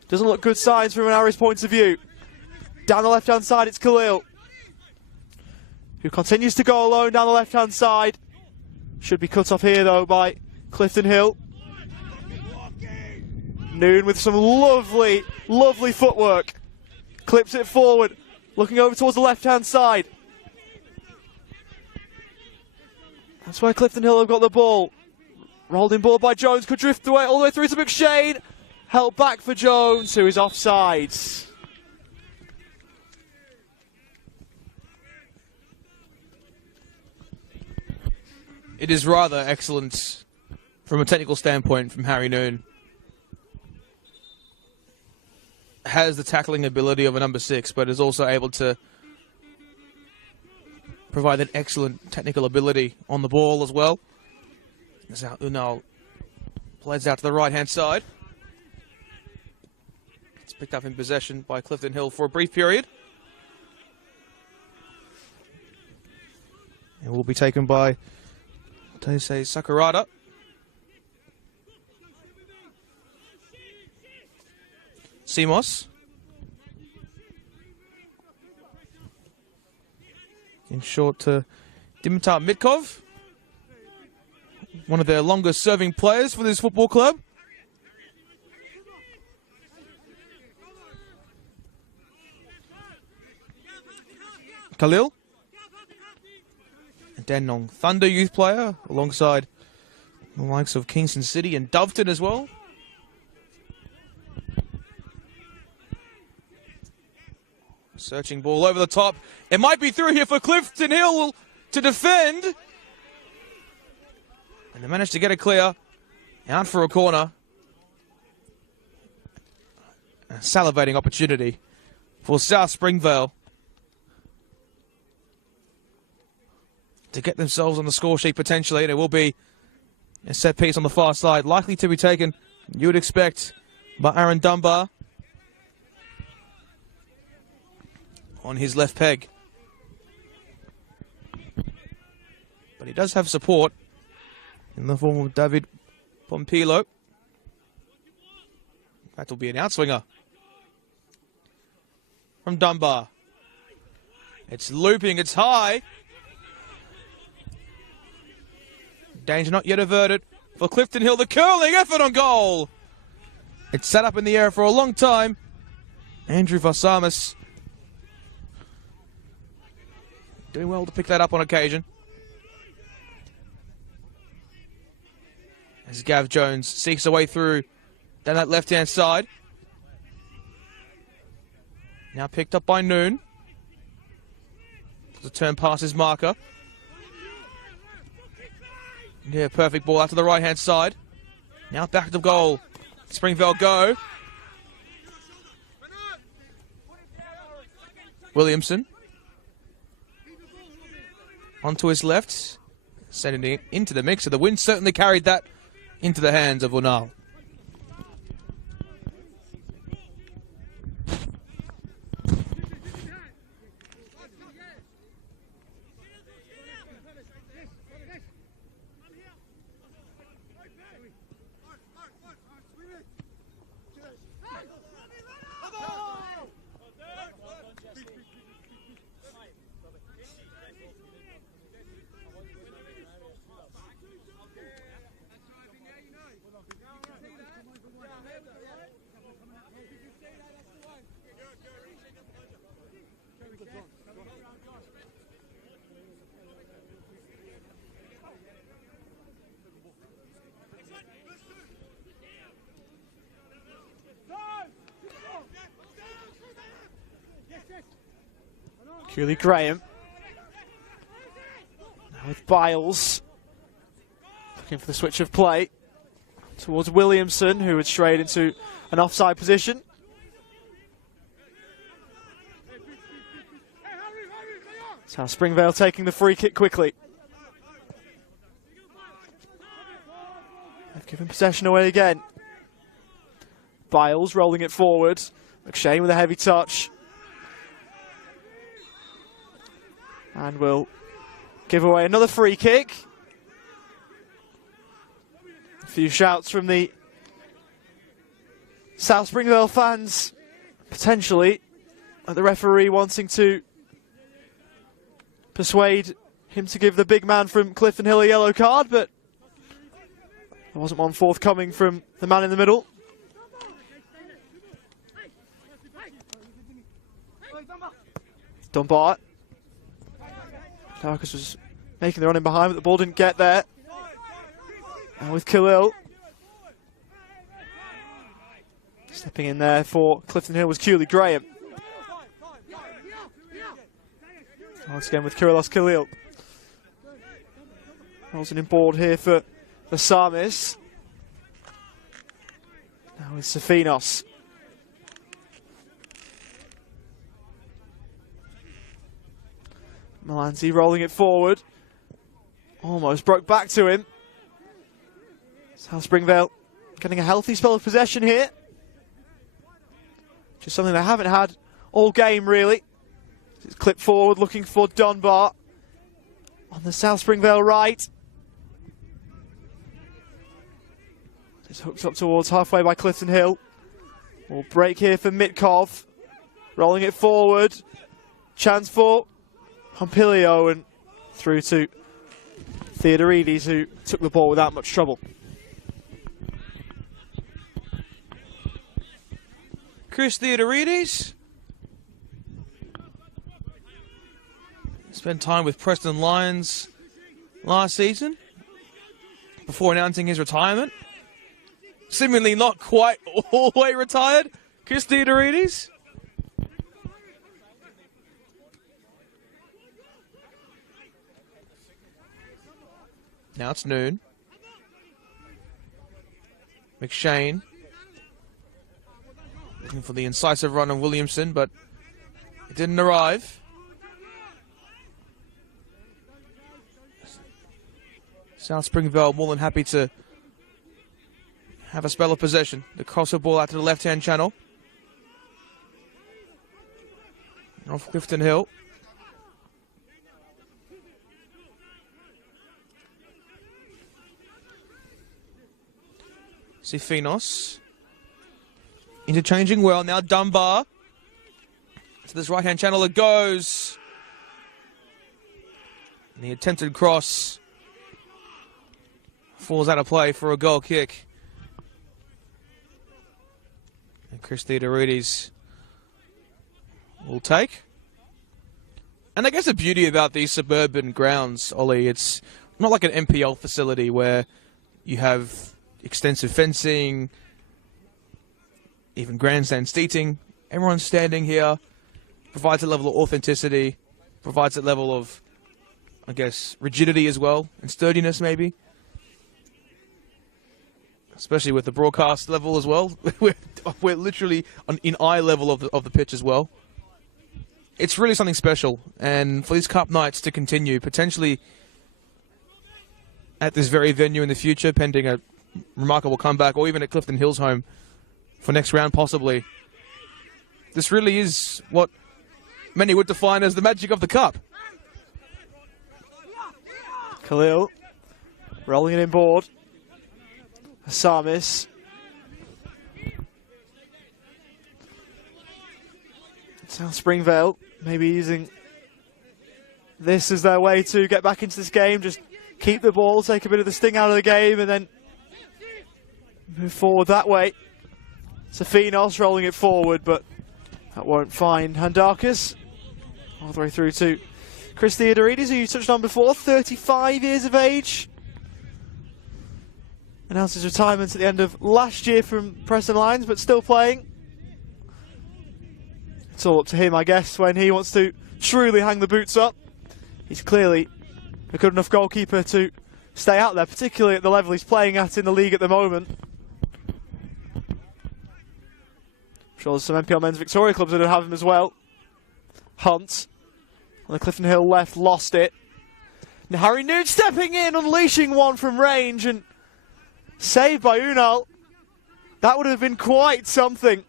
doesn't look good signs from an Irish point of view. Down the left-hand side, it's Khalil, who continues to go alone down the left-hand side. Should be cut off here, though, by Clifton Hill. Noon with some lovely, lovely footwork. Clips it forward, looking over towards the left-hand side. That's where Clifton Hill have got the ball. Rolled in ball by Jones, could drift away all the way through to McShane. Held back for Jones, who is offsides. It is rather excellent from a technical standpoint from Harry Noon. Has the tackling ability of a number 6, but is also able to provide an excellent technical ability on the ball as well. As Unal plays out to the right-hand side. It's picked up in possession by Clifton Hill for a brief period. It will be taken by Taisei Sakurada. Simos. In short to Dimitar Mitkov. One of their longest serving players for this football club. Khalil. A Dandenong Thunder youth player alongside the likes of Kingston City and Doveton as well. Searching ball over the top. It might be through here for Clifton Hill to defend. And they managed to get it clear. Out for a corner. A salivating opportunity for South Springvale to get themselves on the score sheet potentially. And it will be a set piece on the far side, likely to be taken, you would expect, by Aaron Dunbar on his left peg. But he does have support in the form of David Pompilo. That will be an outswinger from Dunbar. It's looping, it's high. Danger not yet averted for Clifton Hill. The curling effort on goal. It's sat up in the air for a long time. Andrew Vasamis doing well to pick that up on occasion. As Gav Jones seeks a way through down that left-hand side. Now picked up by Noon. The turn past his marker. Yeah, perfect ball out to the right-hand side. Now back to goal. Springvale go. Williamson. Onto his left. Sending it into the mix. So the wind certainly carried that into the hands of Unal. Cooley Graham. Now with Biles. Looking for the switch of play towards Williamson, who had strayed into an offside position. So Springvale taking the free kick quickly. They've given possession away again. Biles rolling it forward. McShane with a heavy touch. And will give away another free kick. A few shouts from the South Springvale fans, potentially, at the referee wanting to persuade him to give the big man from Clifton Hill a yellow card, but there wasn't one forthcoming from the man in the middle. Dunbar. Darkus was making the run in behind, but the ball didn't get there. And with Khalil. Stepping in there for Clifton Hill was Cooley Graham. Once again with Kyrilos Khalil. Rolls it in board here for the Samis. Now with Safinos. Melanzi rolling it forward. Almost broke back to him. South Springvale getting a healthy spell of possession here. Just something they haven't had all game, really. It's clipped forward, looking for Dunbar on the South Springvale right. It's hooked up towards halfway by Clifton Hill. We'll break here for Mitkov. Rolling it forward. Chance for Pompilio and through to Theodorides, who took the ball without much trouble. Chris Theodorides spent time with Preston Lions last season before announcing his retirement. Seemingly not quite all the way retired. Chris Theodorides. Now it's Noon. McShane. Looking for the incisive run of Williamson, but it didn't arrive. South Springvale more than happy to have a spell of possession. The crosser ball out to the left-hand channel. Off Clifton Hill. Sifinos. Interchanging well. Now Dunbar. To this right-hand channel it goes. And the attempted cross falls out of play for a goal kick. And Chris Theodorides will take. And I guess the beauty about these suburban grounds, Ollie, it's not like an NPL facility where you have extensive fencing, even grandstand seating. Everyone's standing here. Provides a level of authenticity. Provides a level of, I guess, rigidity as well. And sturdiness, maybe. Especially with the broadcast level as well. We're literally in eye level of the pitch as well. It's really something special. And for these cup nights to continue, potentially at this very venue in the future, pending a remarkable comeback, or even at Clifton Hill's home for next round possibly. This really is what many would define as the magic of the cup. Khalil rolling it in board. Samis. South Springvale maybe using this as their way to get back into this game. Just keep the ball, take a bit of the sting out of the game, and then move forward that way. Safinos rolling it forward, but that won't find Handakis. All the way through to Chris Theodorides, who you touched on before, 35 years of age. Announced his retirement at the end of last year from Preston Lions, but still playing. It's all up to him, I guess, when he wants to truly hang the boots up. He's clearly a good enough goalkeeper to stay out there, particularly at the level he's playing at in the league at the moment. I'm sure there's some MPL men's Victoria clubs that would have him as well. Hunt on the Clifton Hill left, lost it. Now Harry Noon stepping in, unleashing one from range, and saved by Unal. That would have been quite something.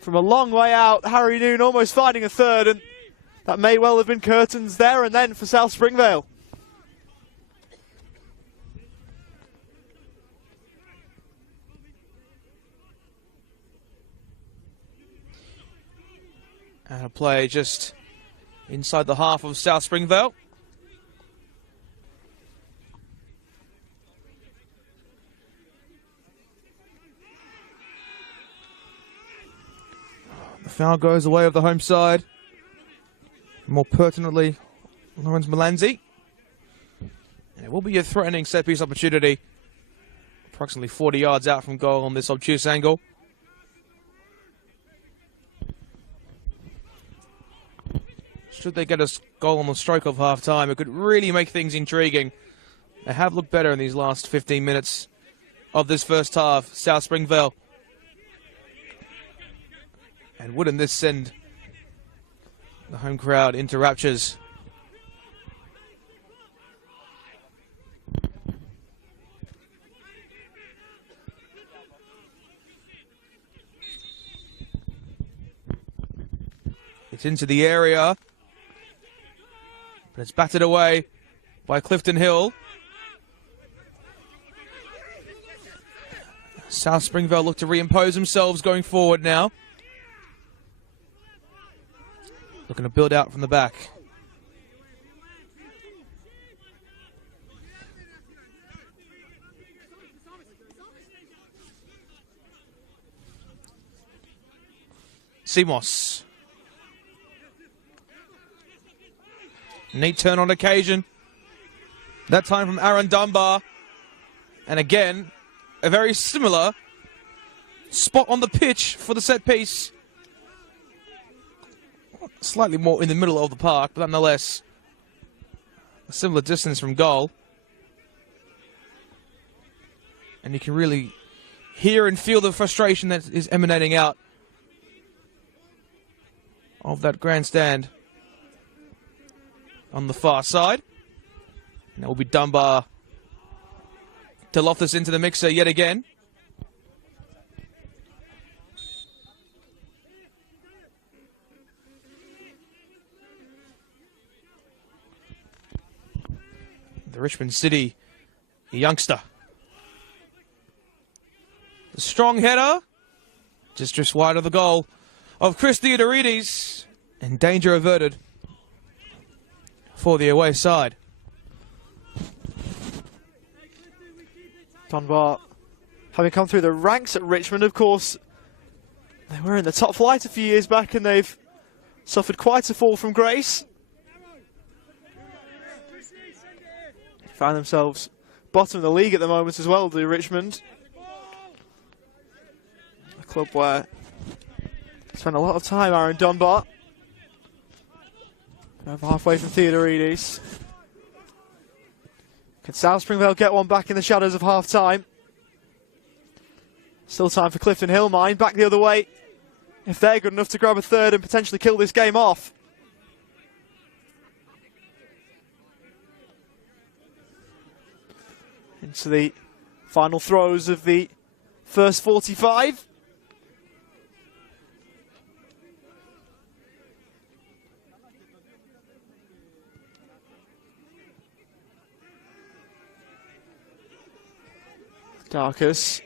From a long way out, Harry Noon almost finding a third, and that may well have been curtains there and then for South Springvale. And a play just inside the half of South Springvale. The foul goes the way of the home side. More pertinently, Lawrence Melanzi. And it will be a threatening set-piece opportunity. Approximately 40 yards out from goal on this obtuse angle. Should they get a goal on the stroke of half-time, it could really make things intriguing. They have looked better in these last 15 minutes of this first half, South Springvale. And wouldn't this send the home crowd into raptures? It's into the area, but it's batted away by Clifton Hill. South Springvale look to reimpose themselves going forward now. Looking to build out from the back. Simos. Neat turn on occasion. That time from Aaron Dunbar. And again, a very similar spot on the pitch for the set piece. Slightly more in the middle of the park, but nonetheless, a similar distance from goal. And you can really hear and feel the frustration that is emanating out of that grandstand on the far side. And that will be Dunbar to loft this into the mixer yet again. The Richmond City youngster. The strong header just drifts wide of the goal of Chris Theodorides, and danger averted for the away side. Dunbar, having come through the ranks at Richmond, of course, they were in the top flight a few years back and they've suffered quite a fall from grace. Find themselves bottom of the league at the moment as well, do Richmond. A club where spent a lot of time, Aaron Dunbar. Over halfway from Theodorides. Can South Springvale get one back in the shadows of half-time? Still time for Clifton Hill, mind, back the other way. If they're good enough to grab a third and potentially kill this game off. Into the final throws of the first 45. Darkus.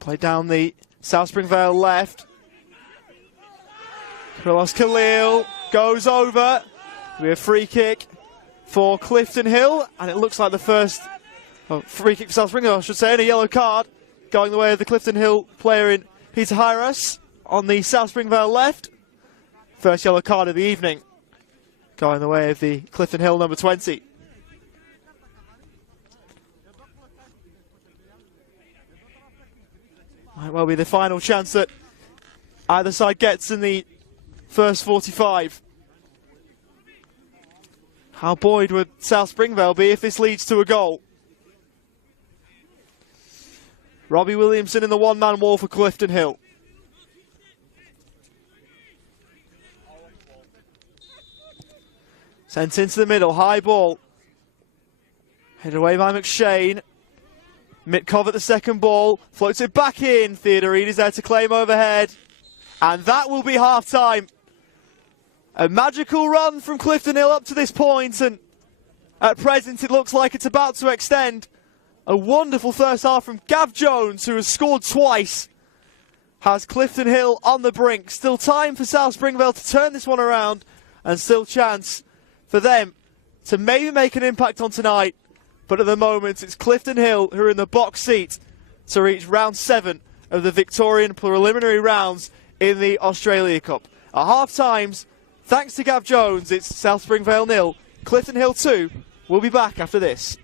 Play down the South Springvale left. Carlos Khalil goes over. We have a free kick for Clifton Hill, and it looks like the first free kick for South Springvale, I should say, and a yellow card going the way of the Clifton Hill player in Peter Hyras on the South Springvale left. First yellow card of the evening going the way of the Clifton Hill number 20. Might well be the final chance that either side gets in the first 45. How buoyed would South Springvale be if this leads to a goal? Robbie Williamson in the one-man wall for Clifton Hill. Sent into the middle, high ball. Headed away by McShane. Mitkov at the second ball, floats it back in. Theodorides there to claim overhead. And that will be half-time. A magical run from Clifton Hill up to this point, and at present it looks like it's about to extend. A wonderful first half from Gav Jones, who has scored twice, has Clifton Hill on the brink. Still time for South Springvale to turn this one around, and still chance for them to maybe make an impact on tonight. But at the moment, it's Clifton Hill who are in the box seat to reach round 7 of the Victorian preliminary rounds in the Australia Cup. At half times, thanks to Gav Jones, it's South Springvale 0, Clifton Hill 2. We'll be back after this.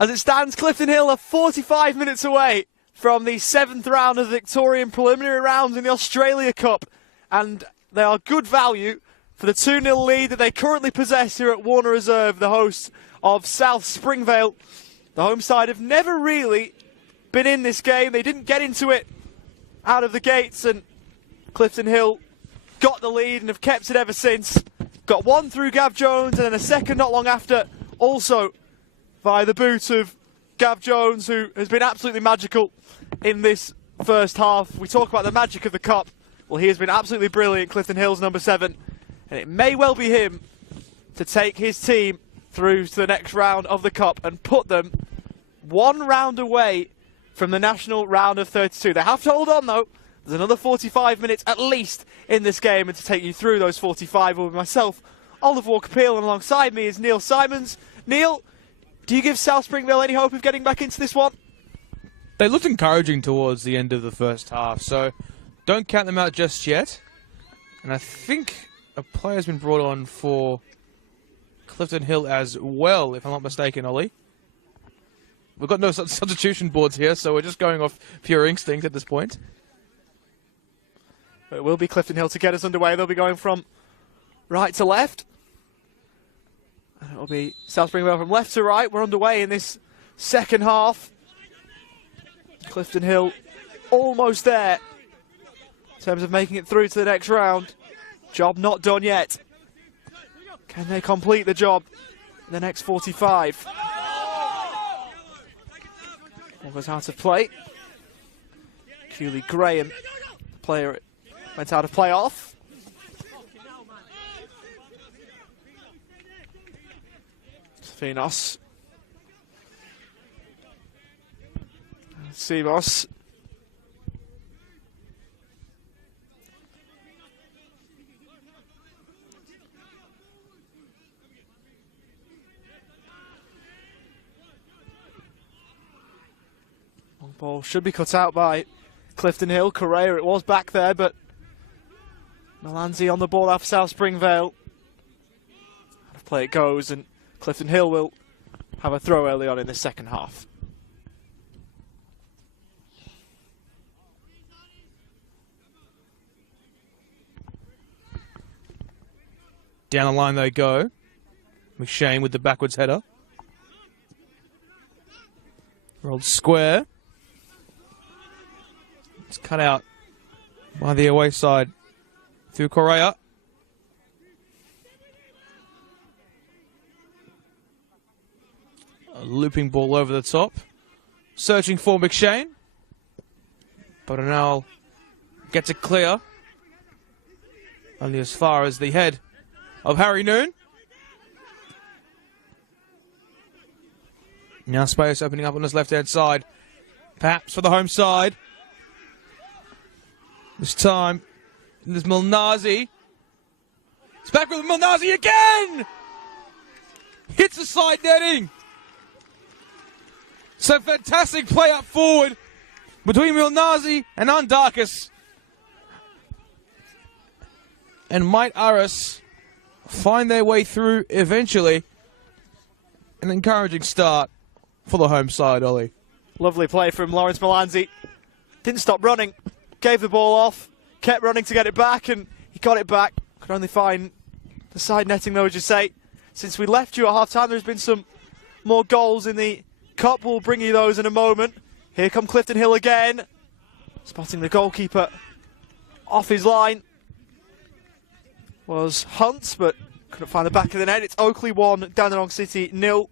As it stands, Clifton Hill are 45 minutes away from the 7th round of the Victorian preliminary rounds in the Australia Cup, and they are good value for the 2-0 lead that they currently possess here at Warner Reserve, the host of South Springvale. The home side have never really been in this game. They didn't get into it out of the gates, and Clifton Hill got the lead and have kept it ever since. Got one through Gav Jones and then a second not long after, also via the boot of Gav Jones, who has been absolutely magical in this first half. We talk about the magic of the cup. Well, he has been absolutely brilliant, Clifton Hill's number 7, and it may well be him to take his team through to the next round of the cup and put them one round away from the national round of 32. They have to hold on, though. There's another 45 minutes at least in this game, and to take you through those 45 will be myself, Oliver Walker-Peel, and alongside me is Neil Simons. Neil, do you give South Springvale any hope of getting back into this one? They looked encouraging towards the end of the first half, so don't count them out just yet. And I think a player's been brought on for Clifton Hill as well, if I'm not mistaken, Ollie. We've got no substitution boards here, so we're just going off pure instinct at this point. It will be Clifton Hill to get us underway. They'll be going from right to left. And it'll be South Springvale from left to right. We're underway in this second half. Clifton Hill almost there in terms of making it through to the next round. Job not done yet. Can they complete the job in the next 45? One goes out of play. Cooley Graham, the player, went out of play off. Finos. Sivos. Long ball should be cut out by Clifton Hill. Correa, it was back there, but Melanzi on the ball after South Springvale. Out of play it goes, and Clifton Hill will have a throw early on in the second half. Down the line they go. McShane with the backwards header. Rolled square. It's cut out by the away side through Correa. A looping ball over the top. Searching for McShane. Bodenal gets it clear. Only as far as the head of Harry Noon. Now space opening up on his left-hand side. Perhaps for the home side. This time, there's Milnazi. It's back with Milnazi again! Hits the side netting. So fantastic play up forward between Milnazi and Andakis. And might Aris find their way through eventually. An encouraging start for the home side, Ollie. Lovely play from Lawrence Melanzi. Didn't stop running. Gave the ball off. Kept running to get it back, and he got it back. Could only find the side netting, though, as you say. Since we left you at half-time, there's been some more goals in the cup. We'll bring you those in a moment. Here come Clifton Hill again. Spotting the goalkeeper off his line was Hunt, but couldn't find the back of the net. It's Oakley 1, Dandenong City 0.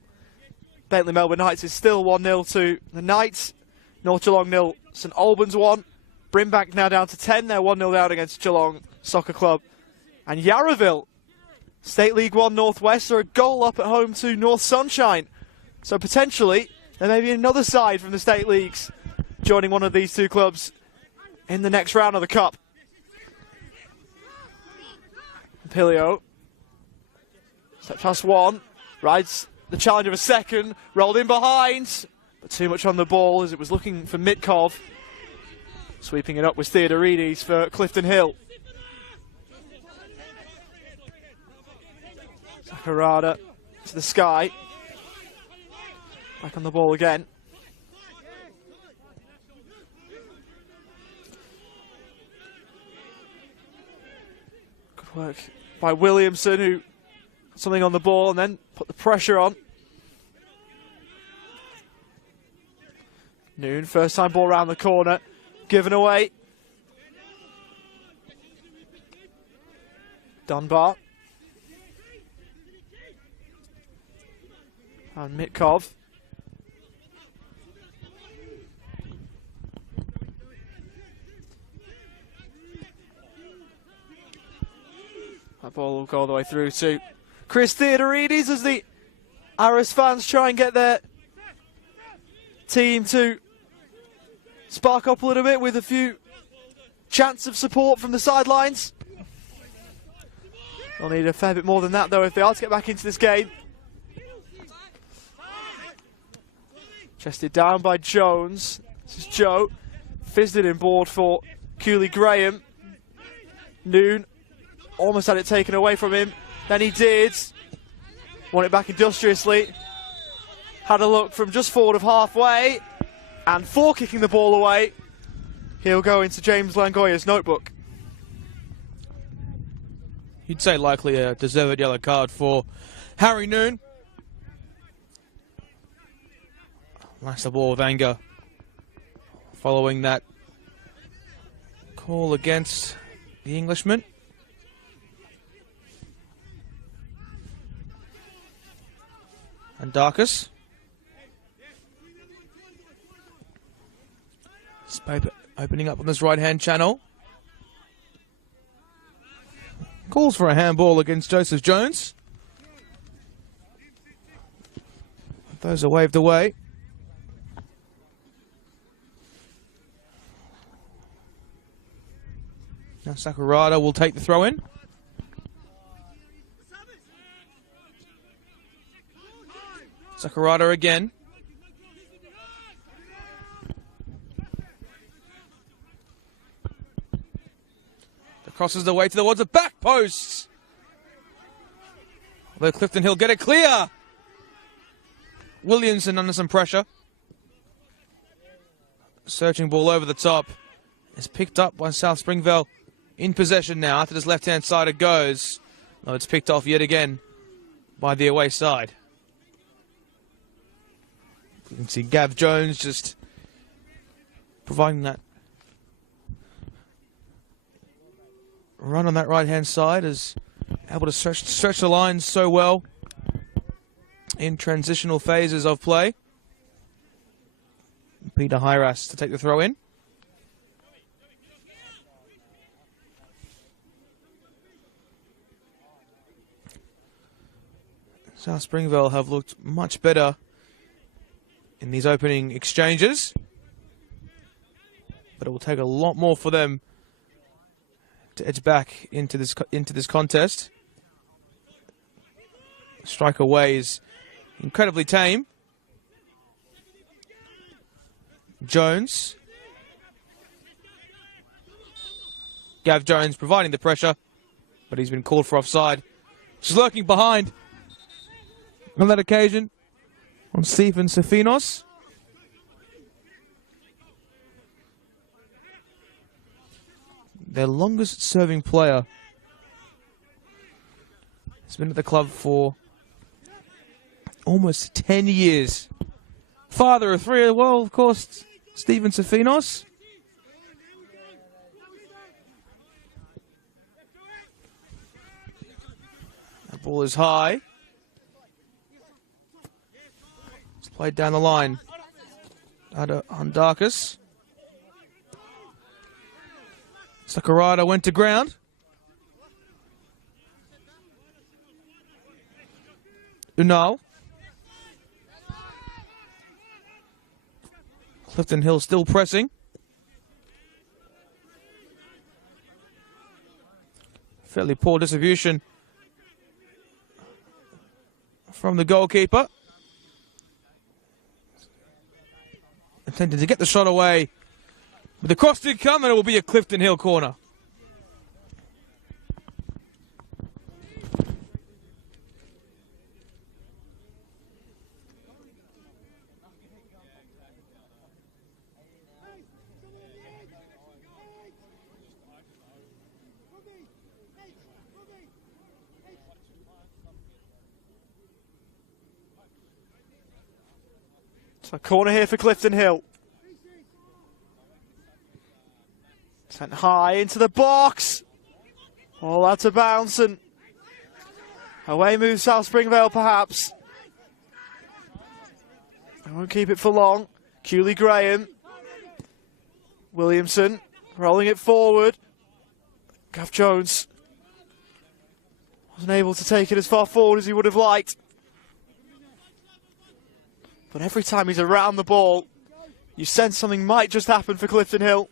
Bentley Melbourne Knights is still 1-0 to the Knights. North Geelong 0, St Albans 1. Brimbank now down to 10. They're 1-0 down against Geelong Soccer Club. And Yarraville, State League 1 Northwest, are a goal up at home to North Sunshine. So potentially, there may be another side from the State Leagues joining one of these two clubs in the next round of the Cup. Pilio, step past one, rides the challenge of a second, rolled in behind, but too much on the ball as it was looking for Mitkov. Sweeping it up was Theodorides for Clifton Hill. Sakurada to the sky. Back on the ball again. Good work by Williamson, who got something on the ball and then put the pressure on. Noon, first time ball around the corner, given away. Dunbar. And Mitkov. That ball will go all the way through to Chris Theodorides as the Aris fans try and get their team to spark up a little bit with a few chants of support from the sidelines. They'll need a fair bit more than that though if they are to get back into this game. Chested down by Jones. This is Joe. Fizzed it in board for Cooley Graham. Noon almost had it taken away from him. Then he did. Won it back industriously. Had a look from just forward of halfway. And for kicking the ball away, he'll go into James Langoya's notebook. You'd say likely a deserved yellow card for Harry Noon. Last the ball with anger following that call against the Englishman. And Darkus. Spape opening up on this right-hand channel. Calls for a handball against Joseph Jones. Those are waved away. Now Sakurada will take the throw in. Sakurada again. Crosses the way towards the back post. Although Clifton Hill get it clear. Williamson under some pressure. Searching ball over the top. Is picked up by South Springvale in possession now. After this left-hand side it goes. No, it's picked off yet again by the away side. You can see Gav Jones just providing that run on that right-hand side, is able to stretch the lines so well in transitional phases of play. Peter Hyras to take the throw in. South Springvale have looked much better in these opening exchanges, but it will take a lot more for them to edge back into this contest. Strike away is incredibly tame. Jones. Gav Jones providing the pressure, but he's been called for offside. Just lurking behind on that occasion on Stephen Safinos. Their longest serving player has been at the club for almost 10 years. Father of three, well, of course, Stephen Safinos. That ball is high. It's played down the line. On Darkus. Sakurada went to ground. Unal. Clifton Hill still pressing. Fairly poor distribution from the goalkeeper. Attempting to get the shot away. But the cross did come and it will be a Clifton Hill corner. So corner here for Clifton Hill. Sent high into the box. All out of bounds and away moves South Springvale perhaps. I won't keep it for long. Cooley Graham. Williamson rolling it forward. Gav Jones wasn't able to take it as far forward as he would have liked. But every time he's around the ball, you sense something might just happen for Clifton Hill.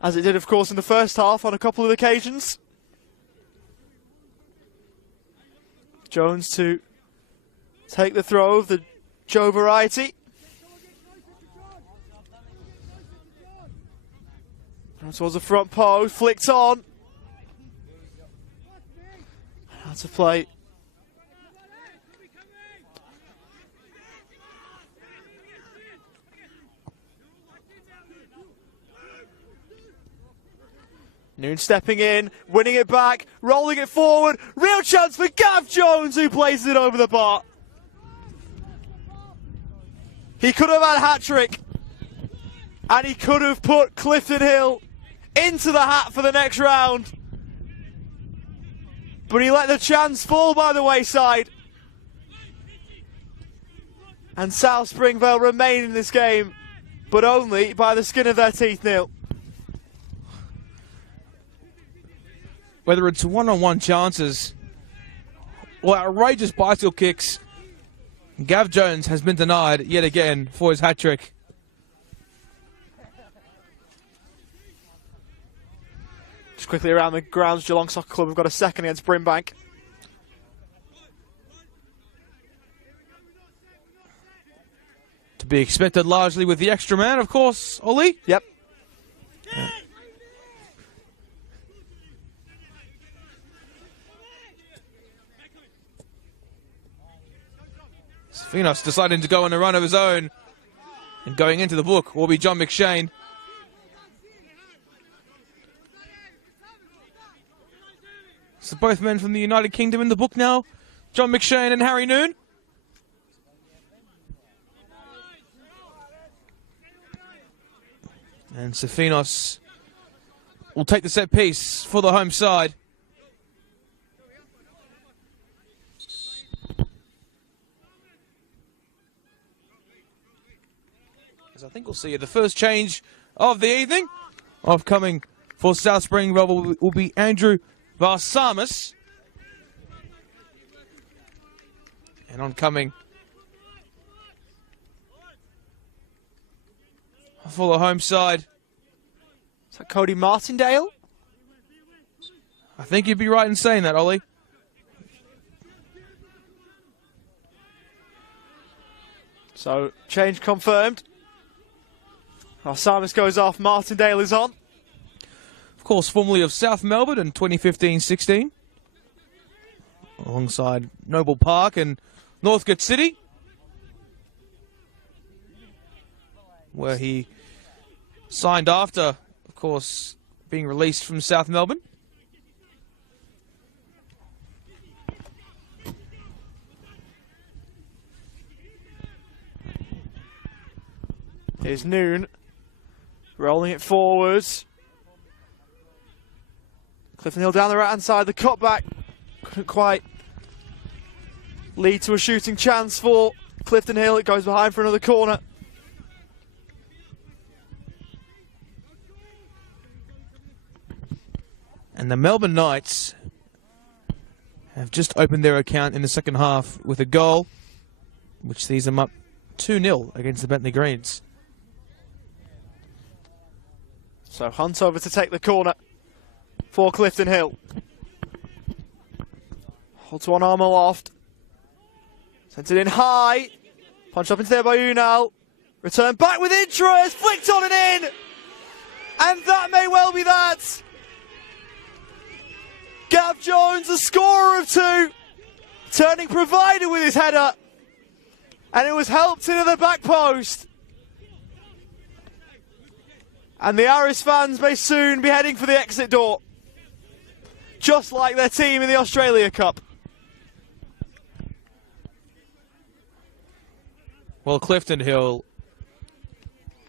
As it did, of course, in the first half on a couple of occasions. Jones to take the throw of the Joe variety. Down towards the front post, flicked on. Out of play. Noon stepping in, winning it back, rolling it forward. Real chance for Gav Jones, who places it over the bar. He could have had a hat-trick. And he could have put Clifton Hill into the hat for the next round. But he let the chance fall by the wayside. And South Springvale remain in this game, but only by the skin of their teeth, Neil. Whether it's one-on-one chances or outrageous bicycle kicks, Gav Jones has been denied yet again for his hat-trick. Just quickly around the grounds, Geelong Soccer Club have got a second against Brimbank. To be expected largely with the extra man, of course, Ollie. Yep. Yeah. Finos deciding to go on a run of his own, and going into the book will be John McShane. So both men from the United Kingdom in the book now, John McShane and Harry Noon. And Safinos will take the set piece for the home side. I think we'll see the first change of the evening. Coming for South Springvale will be Andrew Varsamis. And oncoming for the home side. Is that Cody Martindale? I think you'd be right in saying that, Ollie. So, change confirmed. Varsamis goes off, Martindale is on. Of course, formerly of South Melbourne in 2015-16. Alongside Noble Park and Northcote City, where he signed after, of course, being released from South Melbourne. Here's Noon, rolling it forwards. Clifton Hill down the right-hand side, the cutback couldn't quite lead to a shooting chance for Clifton Hill. It goes behind for another corner. And the Melbourne Knights have just opened their account in the second half with a goal, which sees them up 2-0 against the Bentley Greens. So Hunt over to take the corner for Clifton Hill. Holds one arm aloft. Sent it in high. Punch up into there by Unal. Return back with interest. Flicked on and in. And that may well be that. Gav Jones, the scorer of two. Turning provider with his header. And it was helped into the back post. And the Aris fans may soon be heading for the exit door. Just like their team in the Australia Cup. Well, Clifton Hill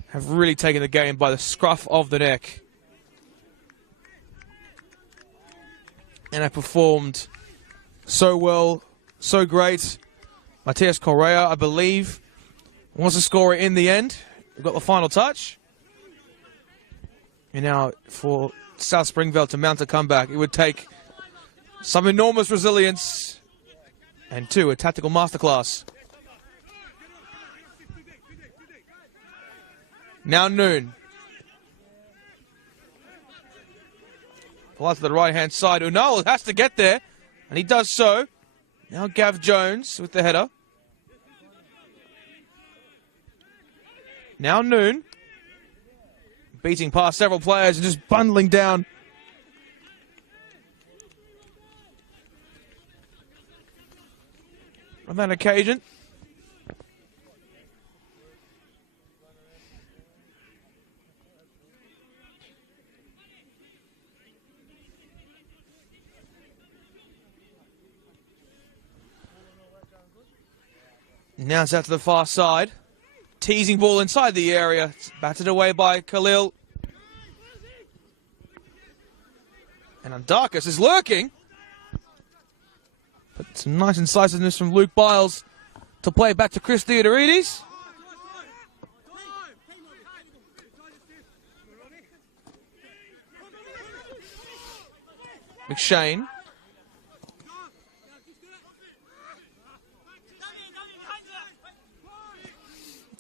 have really taken the game by the scruff of the neck. And have performed so well, so great. Matias Correa, I believe, was the scorer in the end. We got the final touch. And now for South Springvale to mount a comeback, it would take some enormous resilience and a tactical masterclass. Now Noon. Pull out to the right-hand side. Unal has to get there, and he does so. Now Gav Jones with the header. Now Noon. Beating past several players and just bundling down. On that occasion. Now it's out to the far side. Teasing ball inside the area. It's batted away by Khalil. And Andarkas is lurking. But some nice incisiveness from Luke Biles to play back to Chris Theodorides. McShane.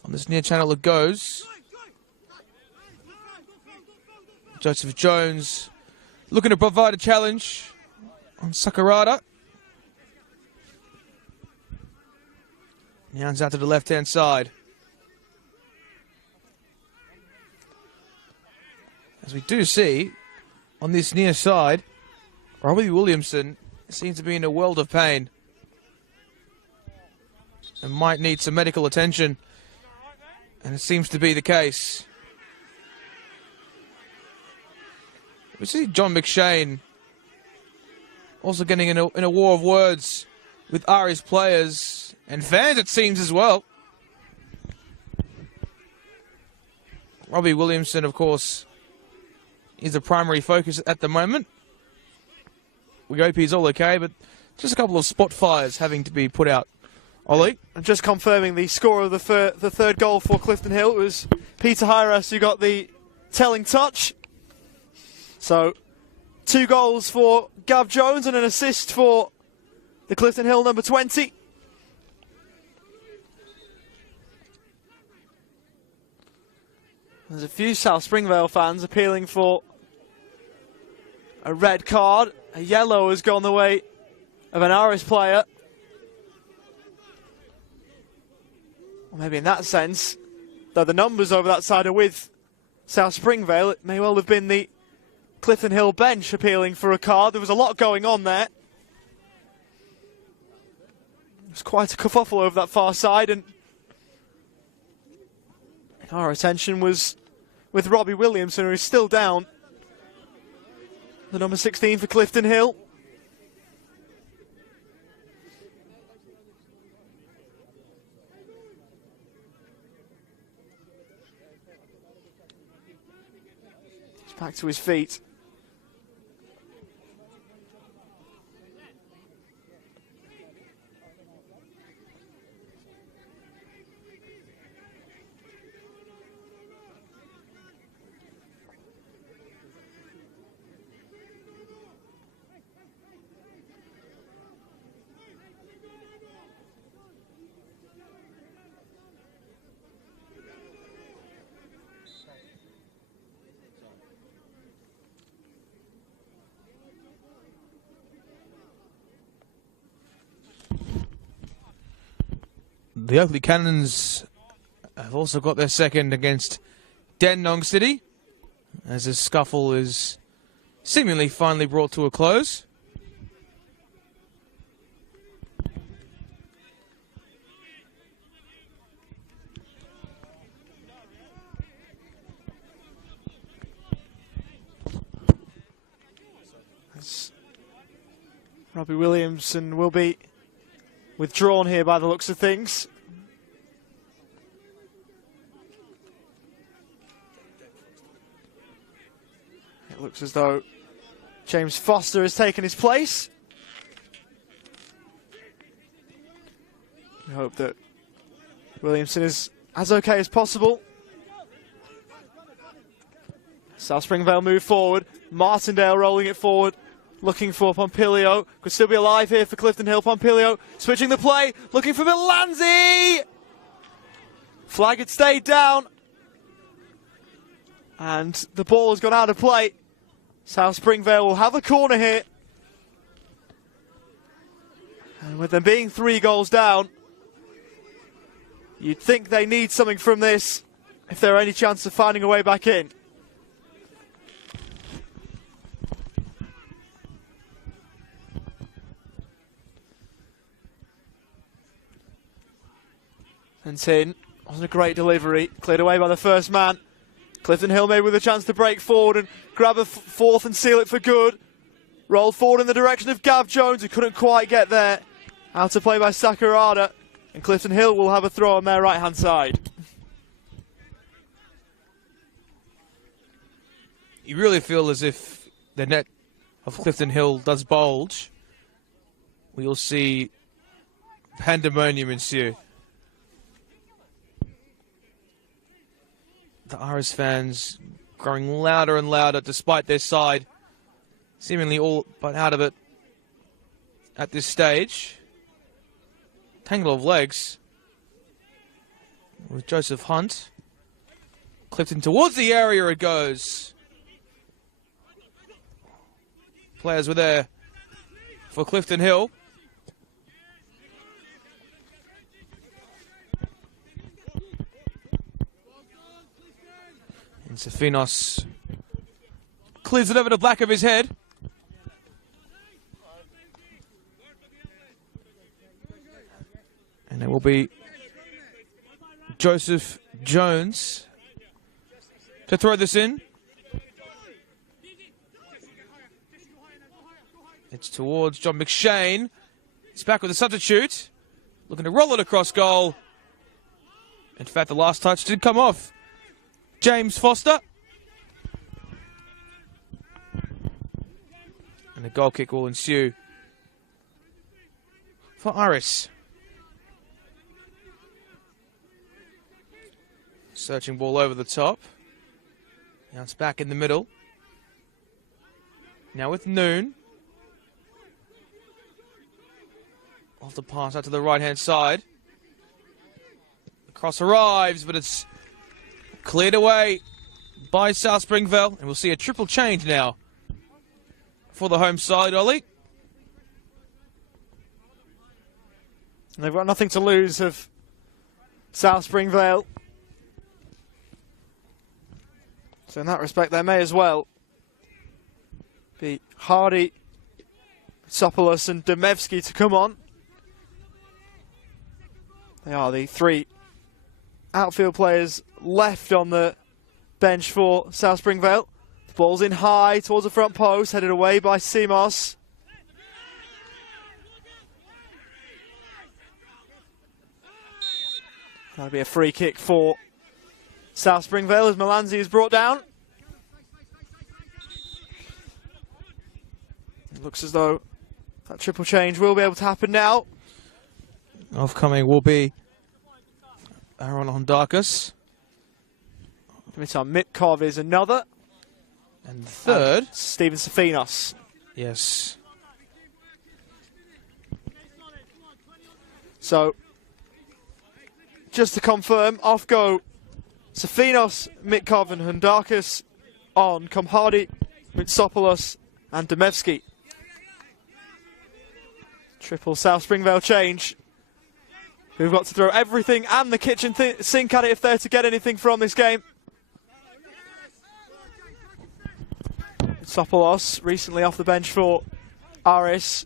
On this near channel it goes. Joseph Jones looking to provide a challenge on Sakurada. Now it's out to the left-hand side. As we do see, on this near side, Robbie Williamson seems to be in a world of pain and might need some medical attention. And it seems to be the case. We see John McShane also getting in a war of words with Ari's players and fans, it seems, as well. Robbie Williamson, of course, is the primary focus at the moment. We hope he's all okay, but just a couple of spot fires having to be put out. Ollie? And just confirming the score of the third goal for Clifton Hill, it was Peter Hyras who got the telling touch. So 2 goals for Gav Jones and an assist for the Clifton Hill number 20. There's a few South Springvale fans appealing for a red card. A yellow has gone the way of an Aris player. Or maybe in that sense, though the numbers over that side are with South Springvale, it may well have been the Clifton Hill bench appealing for a card. There was a lot going on there. It was quite a kerfuffle over that far side, and our attention was with Robbie Williamson, who is still down. The number 16 for Clifton Hill. He's back to his feet. The Oakley Cannons have also got their second against Dandenong City, as this scuffle is seemingly finally brought to a close. Robbie Williamson will be withdrawn here by the looks of things. Looks as though James Foster has taken his place. We hope that Williamson is as okay as possible. South Springvale move forward. Martindale rolling it forward, looking for Pompilio. Could still be alive here for Clifton Hill. Pompilio switching the play, looking for Milanzi. Flag had stayed down. And the ball has gone out of play. South Springvale will have a corner here. And with them being 3 goals down, you'd think they need something from this if there are any chance of finding a way back in. And Tin, wasn't a great delivery, cleared away by the first man. Clifton Hill maybe with a chance to break forward and grab a fourth and seal it for good. Rolled forward in the direction of Gav Jones, who couldn't quite get there. Out to play by Sakurada. And Clifton Hill will have a throw on their right-hand side. You really feel as if the net of Clifton Hill does bulge. We'll see pandemonium ensue. The Iris fans growing louder and louder despite their side seemingly all but out of it at this stage. Tangle of legs with Joseph Hunt. Clifton towards the area it goes. Players were there for Clifton Hill. And Safinos clears it over the back of his head. And it will be Joseph Jones to throw this in. It's towards John McShane. He's back with a substitute. Looking to roll it across goal. In fact, the last touch did come off James Foster. And a goal kick will ensue for Iris. Searching ball over the top. Now it's back in the middle. Now with Noon. Off the pass out to the right-hand side. The cross arrives, but it's cleared away by South Springvale. And we'll see a triple change now for the home side, Ollie. They've got nothing to lose of South Springvale. So in that respect, they may as well be Hardy, Sopoulos and Demevsky to come on. They are the 3 outfield players left on the bench for South Springvale. The ball's in high towards the front post, headed away by Simos. That'll be a free kick for South Springvale as Milanzi is brought down. It looks as though that triple change will be able to happen now. Offcoming will be Aaron Hondakis. Dimitar Mitkov is another. And third, Steven Safinos. yes. So, just to confirm, off go Safinos, Mitkov and Hondakis. On come Hardy, Mitsopoulos and Demevsky. Triple South Springvale change. We've got to throw everything and the kitchen sink at it if they're to get anything from this game. Sopoulos recently off the bench for Aris.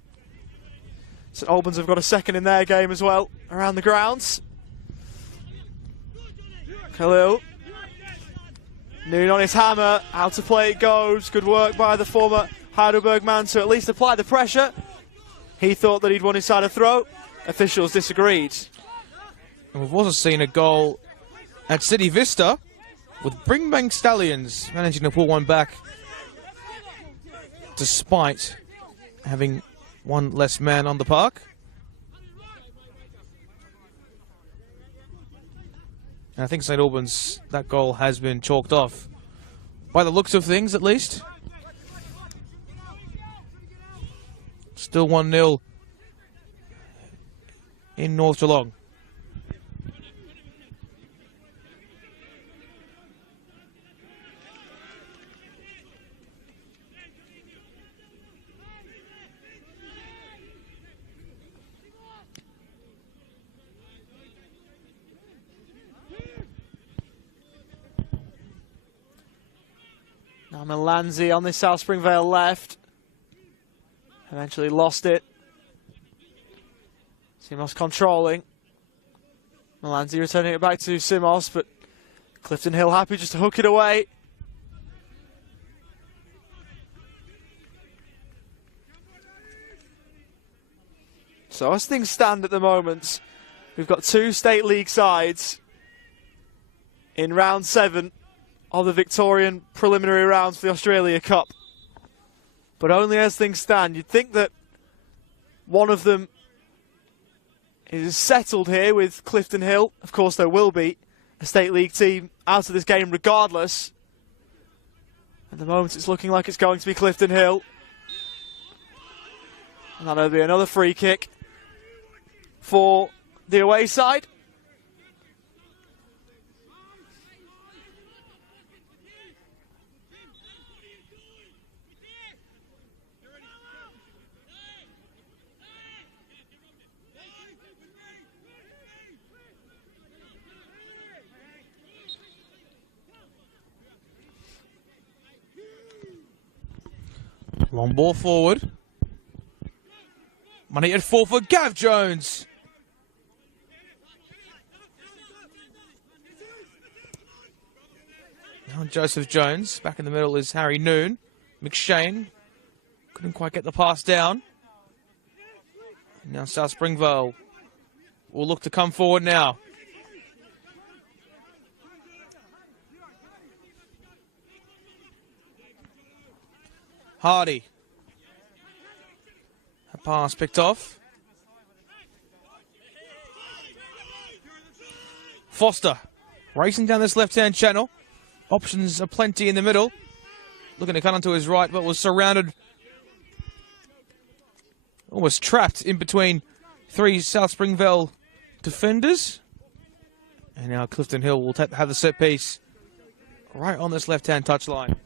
St Albans have got a second in their game as well around the grounds. Khalil. Noon on his hammer. How to play it goes. Good work by the former Heidelberg man to at least apply the pressure. He thought that he'd won his side of throw. Officials disagreed. And we've also seen a goal at City Vista with Bringbank Stallions managing to pull one back despite having one less man on the park. And I think St Albans, that goal has been chalked off. By the looks of things, at least. Still 1-0 in North Geelong. Now Melanzi on this South Springvale left. Eventually lost it. Simos controlling. Melanzi returning it back to Simos, but Clifton Hill happy just to hook it away. So as things stand at the moment, we've got 2 State League sides in round 7 of the Victorian preliminary rounds for the Australia Cup. But only as things stand. You'd think that one of them is settled here with Clifton Hill. Of course, there will be a State League team out of this game regardless. At the moment, it's looking like it's going to be Clifton Hill. And that'll be another free kick for the away side. Long ball forward. Money at 4 for Gav Jones. Now Joseph Jones. Back in the middle is Harry Noon. McShane couldn't quite get the pass down. Now South Springvale will look to come forward now. Hardy. A pass picked off. Foster racing down this left-hand channel. Options are plenty in the middle. Looking to cut onto his right, but was surrounded. Almost trapped in between 3 South Springvale defenders. And now Clifton Hill will have the set piece right on this left-hand touchline.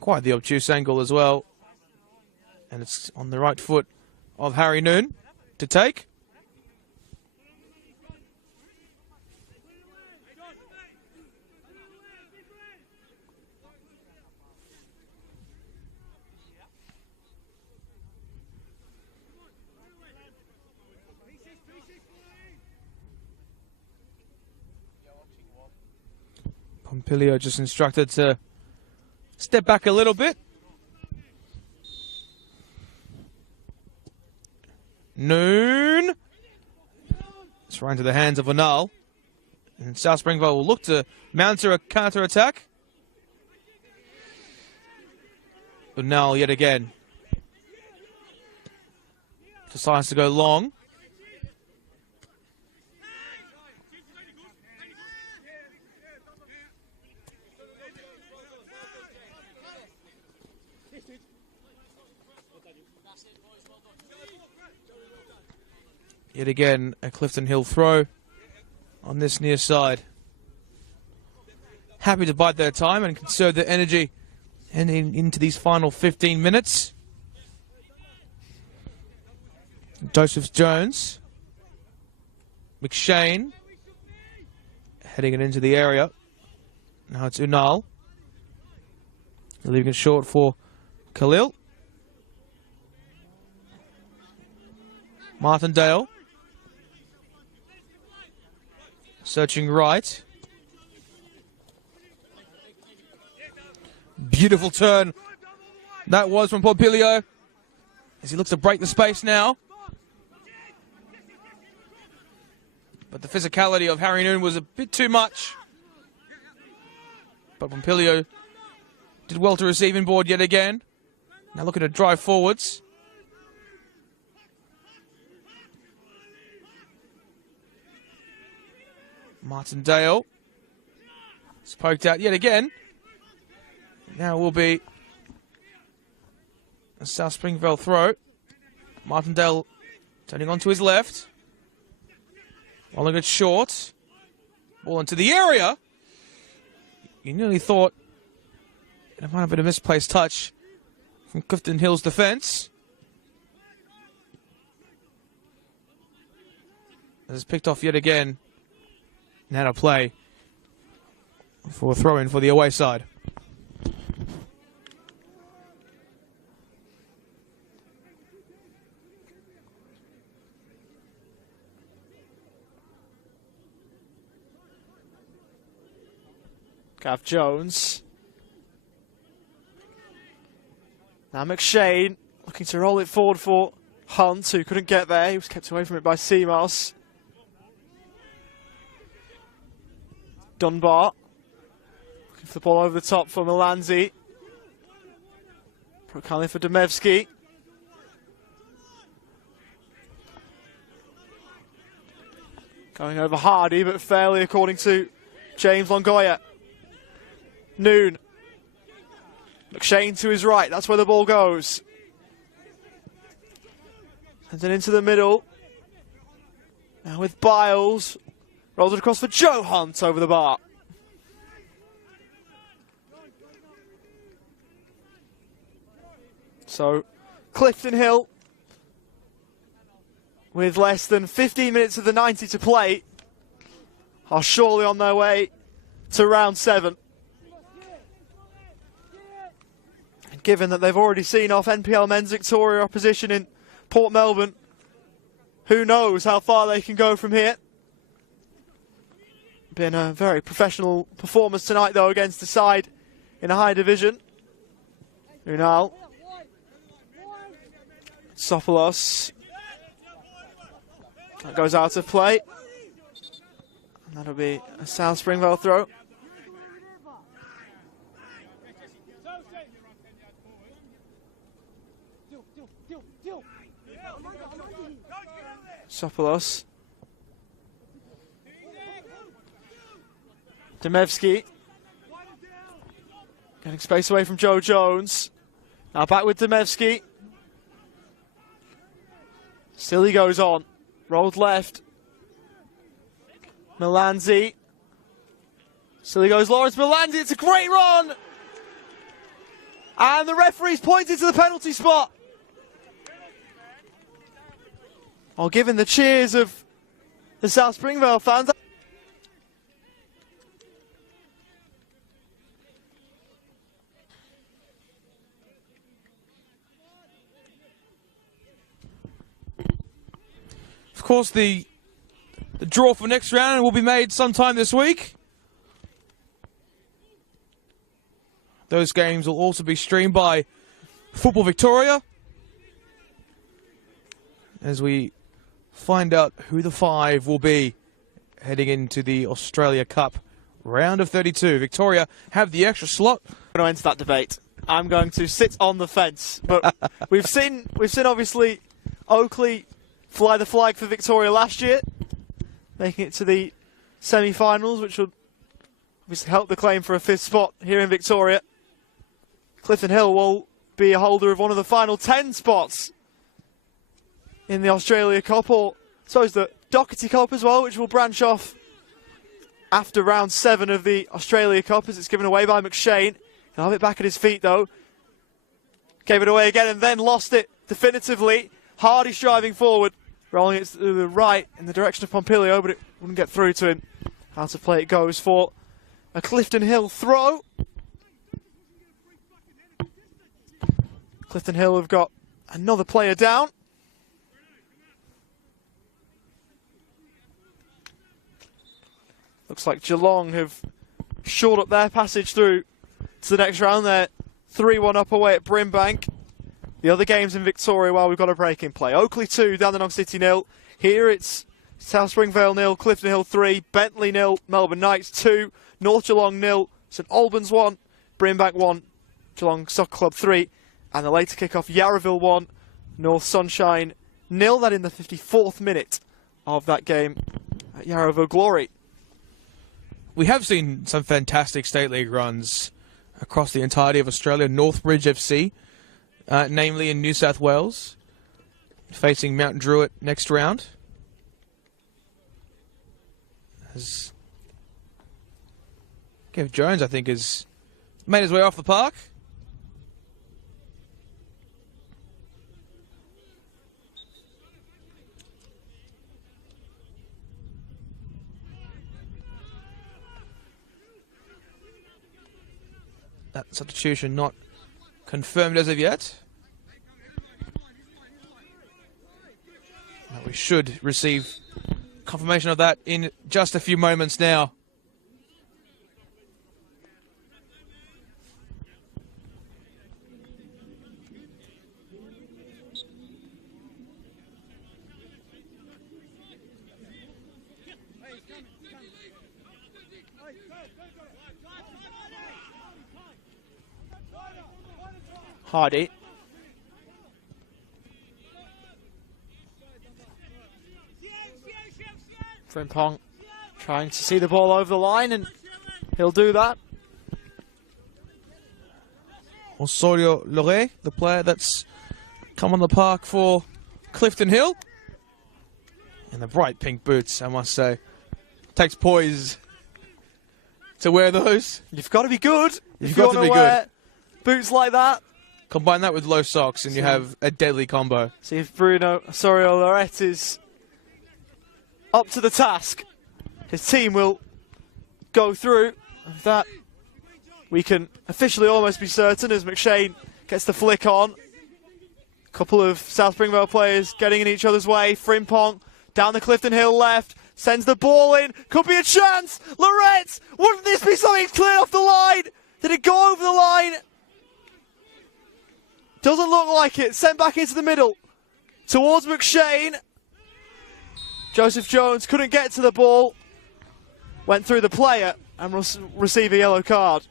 Quite the obtuse angle as well. And it's on the right foot of Harry Noon to take. Pompilio just instructed to step back a little bit. Noon. It's right into the hands of Anal. And South Springvale will look to mount a counter-attack. Anal yet again decides to go long. Yet again, a Clifton Hill throw on this near side. Happy to bide their time and conserve their energy and into these final 15 minutes. Joseph Jones. McShane. Heading it into the area. Now it's Unal. Leaving it short for Khalil. Martindale. Searching right. Beautiful turn. That was from Pompilio. As he looks to break the space now. But the physicality of Harry Noon was a bit too much. but Pompilio did well to receive inboard yet again. Now looking to drive forwards. Martindale. It's poked out yet again. Now it will be a South Springvale throw. Martindale turning onto his left. Rolling it short. Ball into the area. You nearly thought it might have been a misplaced touch from Clifton Hill's defence. It's picked off yet again. Now to play for a throw-in for the away side. Gav Jones. Now McShane looking to roll it forward for Hunt, who couldn't get there. He was kept away from it by Seamoss. Dunbar looking for the ball over the top for Milanzi. Prokalny for Demevsky. Going over Hardy, but fairly according to James Longoya. Noon. McShane to his right, that's where the ball goes. And then into the middle. Now with Biles. Rolls it across for Joe Hunt over the bar. So, Clifton Hill, with less than 15 minutes of the 90 to play, are surely on their way to round 7. And given that they've already seen off NPL men's Victoria opposition in Port Melbourne, who knows how far they can go from here. Been a very professional performance tonight, though, against the side in a high division. Unal. Sopolos. That goes out of play. And that'll be a South Springvale throw. Sopolos. Demevsky. Getting space away from Joe Jones. Now back with Demevsky. Still he goes on. Rolled left. Milanzi. Still he goes Lawrence Milanzi. It's a great run. And the referee's pointed to the penalty spot. While giving the cheers of the South Springvale fans. Of course, the draw for next round will be made sometime this week. Those games will also be streamed by Football Victoria as we find out who the 5 will be heading into the Australia Cup round of 32. Victoria have the extra slot. I'm going to enter that debate. I'm going to sit on the fence, but we've seen obviously Oakley fly the flag for Victoria last year, making it to the semi-finals, which would obviously help the claim for a 5th spot here in Victoria. Clifton Hill will be a holder of one of the final 10 spots in the Australia Cup, or so is the Doherty Cup as well, which will branch off after round 7 of the Australia Cup as it's given away by McShane. He'll have it back at his feet though. Gave it away again and then lost it definitively. Hardy's driving forward, rolling it to the right in the direction of Pompilio, but it wouldn't get through to him. Out of play it goes for a Clifton Hill throw. Clifton Hill have got another player down. Looks like Geelong have shored up their passage through to the next round. They're 3-1 up away at Brimbank. The other games in Victoria while we've got a break in play. Oakley 2, Dandenong City 0. Here it's South Springvale 0, Clifton Hill 3, Bentley 0, Melbourne Knights 2, North Geelong 0, St Albans 1, Brimbank 1, Geelong Soccer Club 3, and the later kickoff Yarraville 1, North Sunshine 0. That in the 54th minute of that game at Yarraville Glory. We have seen some fantastic State League runs across the entirety of Australia. Northbridge FC, namely in New South Wales, facing Mount Druitt next round. As Kev Jones, I think, has made his way off the park. That substitution not confirmed as of yet. We should receive confirmation of that in just a few moments now. Hardy. Frimpong trying to see the ball over the line, and he'll do that. Osorio Lore, the player that's come on the park for Clifton Hill. And the bright pink boots, I must say. Takes poise to wear those. You've got to be good. You've if you got to want be wear good. Boots like that. Combine that with low socks and you have a deadly combo. See if Bruno Osorio Lorette is up to the task. His team will go through. Of that, we can officially almost be certain as McShane gets the flick on. A couple of South Springvale players getting in each other's way. Frimpong down the Clifton Hill left. Sends the ball in. Could be a chance. Lorette! Wouldn't this be something clear off the line? Did it go over the line? Doesn't look like it. Sent back into the middle. Towards McShane. Joseph Jones couldn't get to the ball. Went through the player and received a yellow card.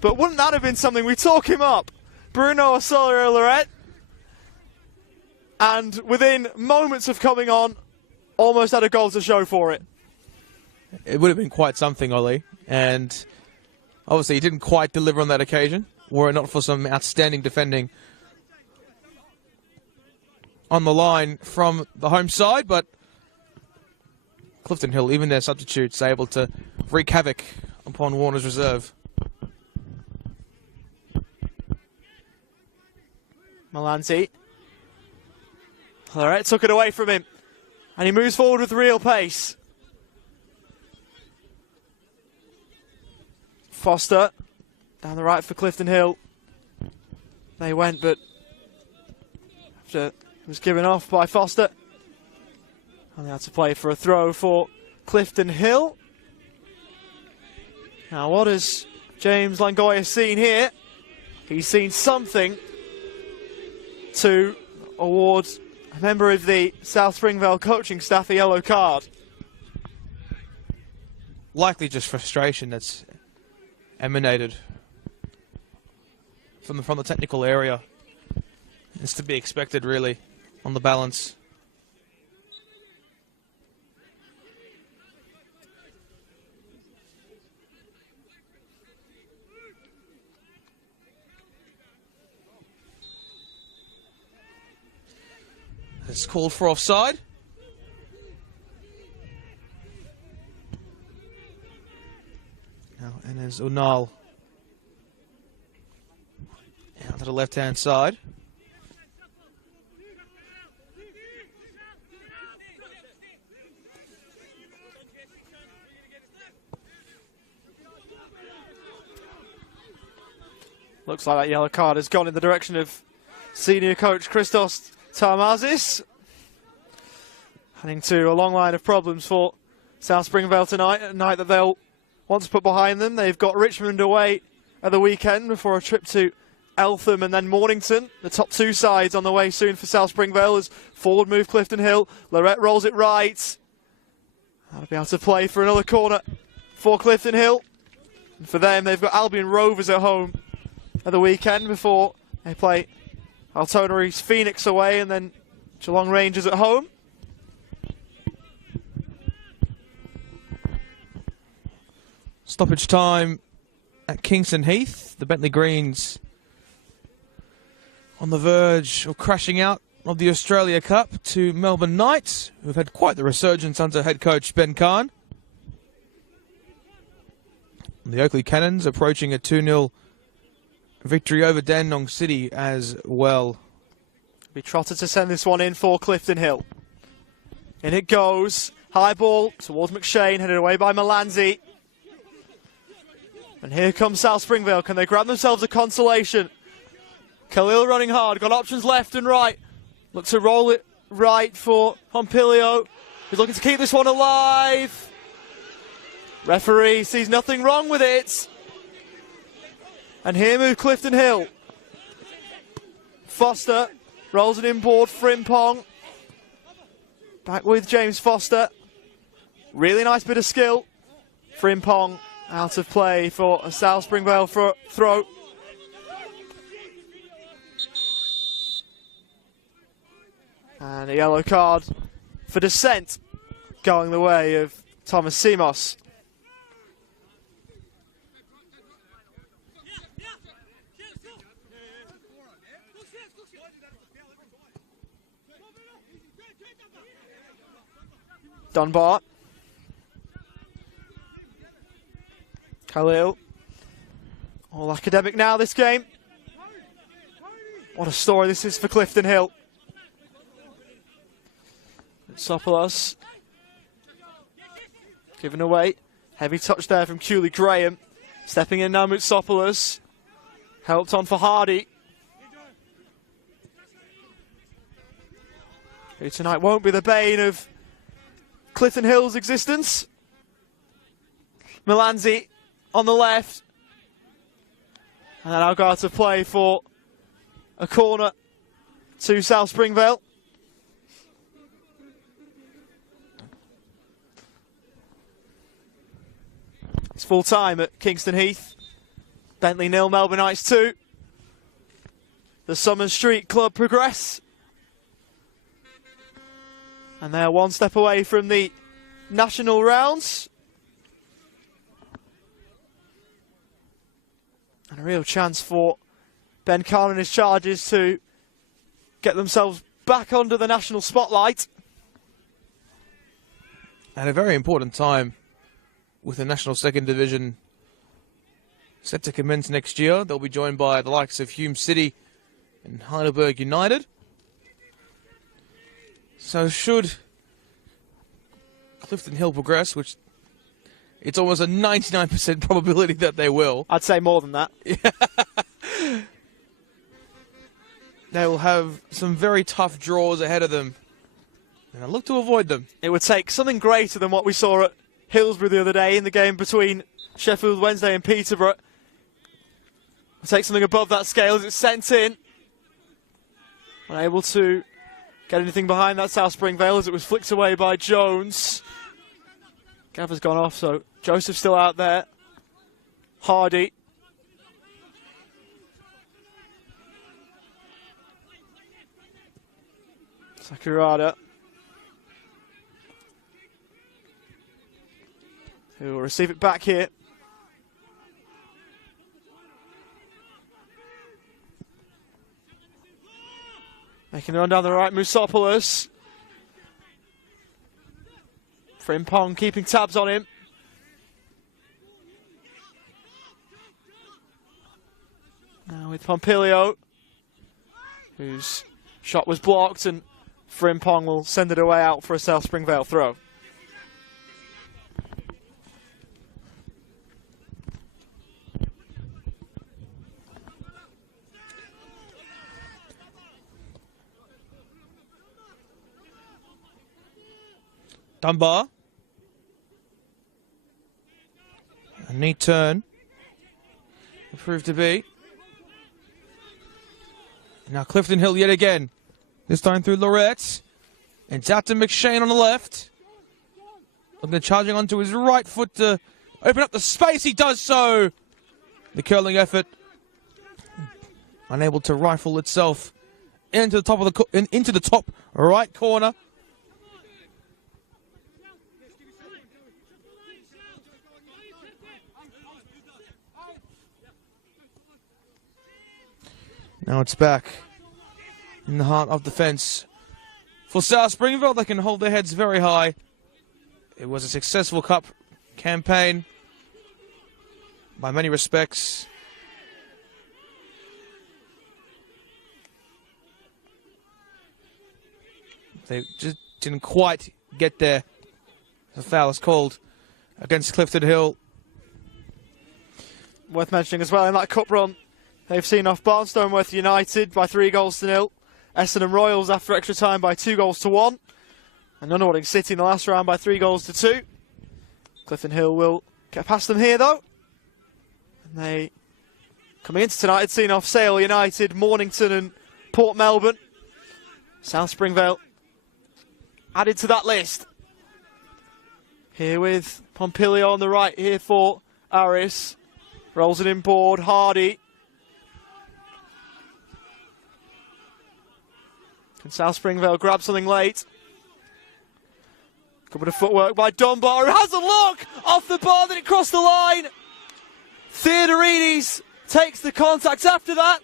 But wouldn't that have been something? We talk him up. Bruno Osorio Lorette. And within moments of coming on, almost had a goal to show for it. It would have been quite something, Ollie. And obviously he didn't quite deliver on that occasion, were it not for some outstanding defending on the line from the home side. But Clifton Hill, even their substitutes, able to wreak havoc upon Warner's reserve. Melanzi. Lorette took it away from him. And he moves forward with real pace. Foster down the right for Clifton Hill. They went, but after it was given off by Foster. And they had to play for a throw for Clifton Hill. Now, what has James Langoya seen here? He's seen something to award a member of the South Springvale coaching staff a yellow card. Likely just frustration that's emanated from the technical area. It's to be expected, really, on the balance. It's called for offside. Now, and there's Unal out to the left-hand side. Looks like that yellow card has gone in the direction of senior coach Christos Tarmazis. Heading to a long line of problems for South Springvale tonight, a night that they'll want to put behind them. They've got Richmond away at the weekend before a trip to Eltham and then Mornington. The top two sides on the way soon for South Springvale as forward move Clifton Hill. Lorette rolls it right. That'll be able to play for another corner for Clifton Hill. For them, they've got Albion Rovers at home at the weekend before they play Altona East Phoenix away and then Geelong Rangers at home. Stoppage time at Kingston Heath. The Bentley Greens on the verge of crashing out of the Australia Cup to Melbourne Knights, who've had quite the resurgence under head coach Ben Kahn. The Oakley Cannons approaching a 2-0 victory over Dandenong City as well. Be trotted to send this one in for Clifton Hill. In it goes. High ball towards McShane, headed away by Melanzi. And here comes South Springvale. Can they grab themselves a consolation? Khalil running hard, got options left and right. Look to roll it right for Pompilio. He's looking to keep this one alive. Referee sees nothing wrong with it. And here move Clifton Hill. Foster rolls it inboard, Frimpong. Back with James Foster. Really nice bit of skill. Frimpong out of play for a South Springvale throw. And a yellow card for dissent going the way of Thomas Simos. Dunbar. Khalil. All academic now this game. What a story this is for Clifton Hill. Sopolos. Given away. Heavy touch there from Cooley Graham. Stepping in now Moutsopoulos. Helped on for Hardy. Who tonight won't be the bane of Clifton Hill's existence. Melanzi on the left. And then I'll to play for a corner to South Springvale. It's full time at Kingston Heath. Bentley 0, Melbourne Knights 2. The Summer Street Club progress. And they're one step away from the national rounds. And a real chance for Ben Kahn and his charges to get themselves back under the national spotlight. At a very important time with the National Second Division set to commence next year. They'll be joined by the likes of Hume City and Heidelberg United. So should Clifton Hill progress, which it's almost a 99% probability that they will. I'd say more than that. They will have some very tough draws ahead of them. And I look to avoid them. It would take something greater than what we saw at Hillsborough the other day in the game between Sheffield Wednesday and Peterborough. It would take something above that scale as it's sent in. Unable to get anything behind that South Springvale as it was flicked away by Jones. Gav's gone off, so Joseph's still out there. Hardy. Sakurada. Who will receive it back here. Making the run down the right, Moutsopoulos. Frimpong keeping tabs on him. Now with Pompilio, whose shot was blocked, and Frimpong will send it away out for a South Springvale throw. Dunbar. A neat turn. It proved to be. Now Clifton Hill yet again. This time through Lorette. And it's out to McShane on the left. Looking charging onto his right foot to open up the space. He does so. The curling effort unable to rifle itself into the top of the into the top right corner. Now it's back in the heart of defence. For South Springvale, they can hold their heads very high. It was a successful cup campaign by many respects. They just didn't quite get there. The foul is called against Clifton Hill. Worth mentioning as well, in that cup run, they've seen off Barnstoneworth United by 3-0. Essendon Royals after extra time by 2-1. And Nunawading City in the last round by 3-2. Clifton Hill will get past them here though. And they, coming into tonight, had seen off Sale United, Mornington and Port Melbourne. South Springvale added to that list. Here with Pompilio on the right here for Aris. Rolls it inboard, Hardy. Can South Springvale grab something late? Good bit of footwork by Dunbar, who has a look off the bar, then it crossed the line. Theodorides takes the contact after that.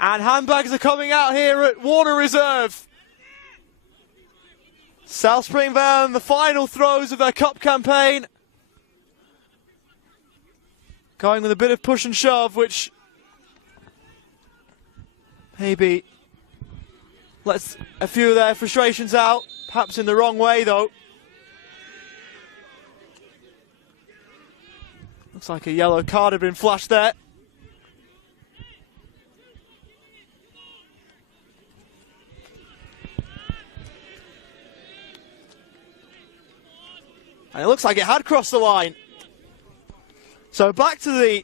And handbags are coming out here at Warner Reserve. South Springvale in the final throes of their cup campaign. Going with a bit of push and shove, which maybe lets a few of their frustrations out, perhaps in the wrong way though. Looks like a yellow card had been flashed there. And it looks like it had crossed the line. So back to the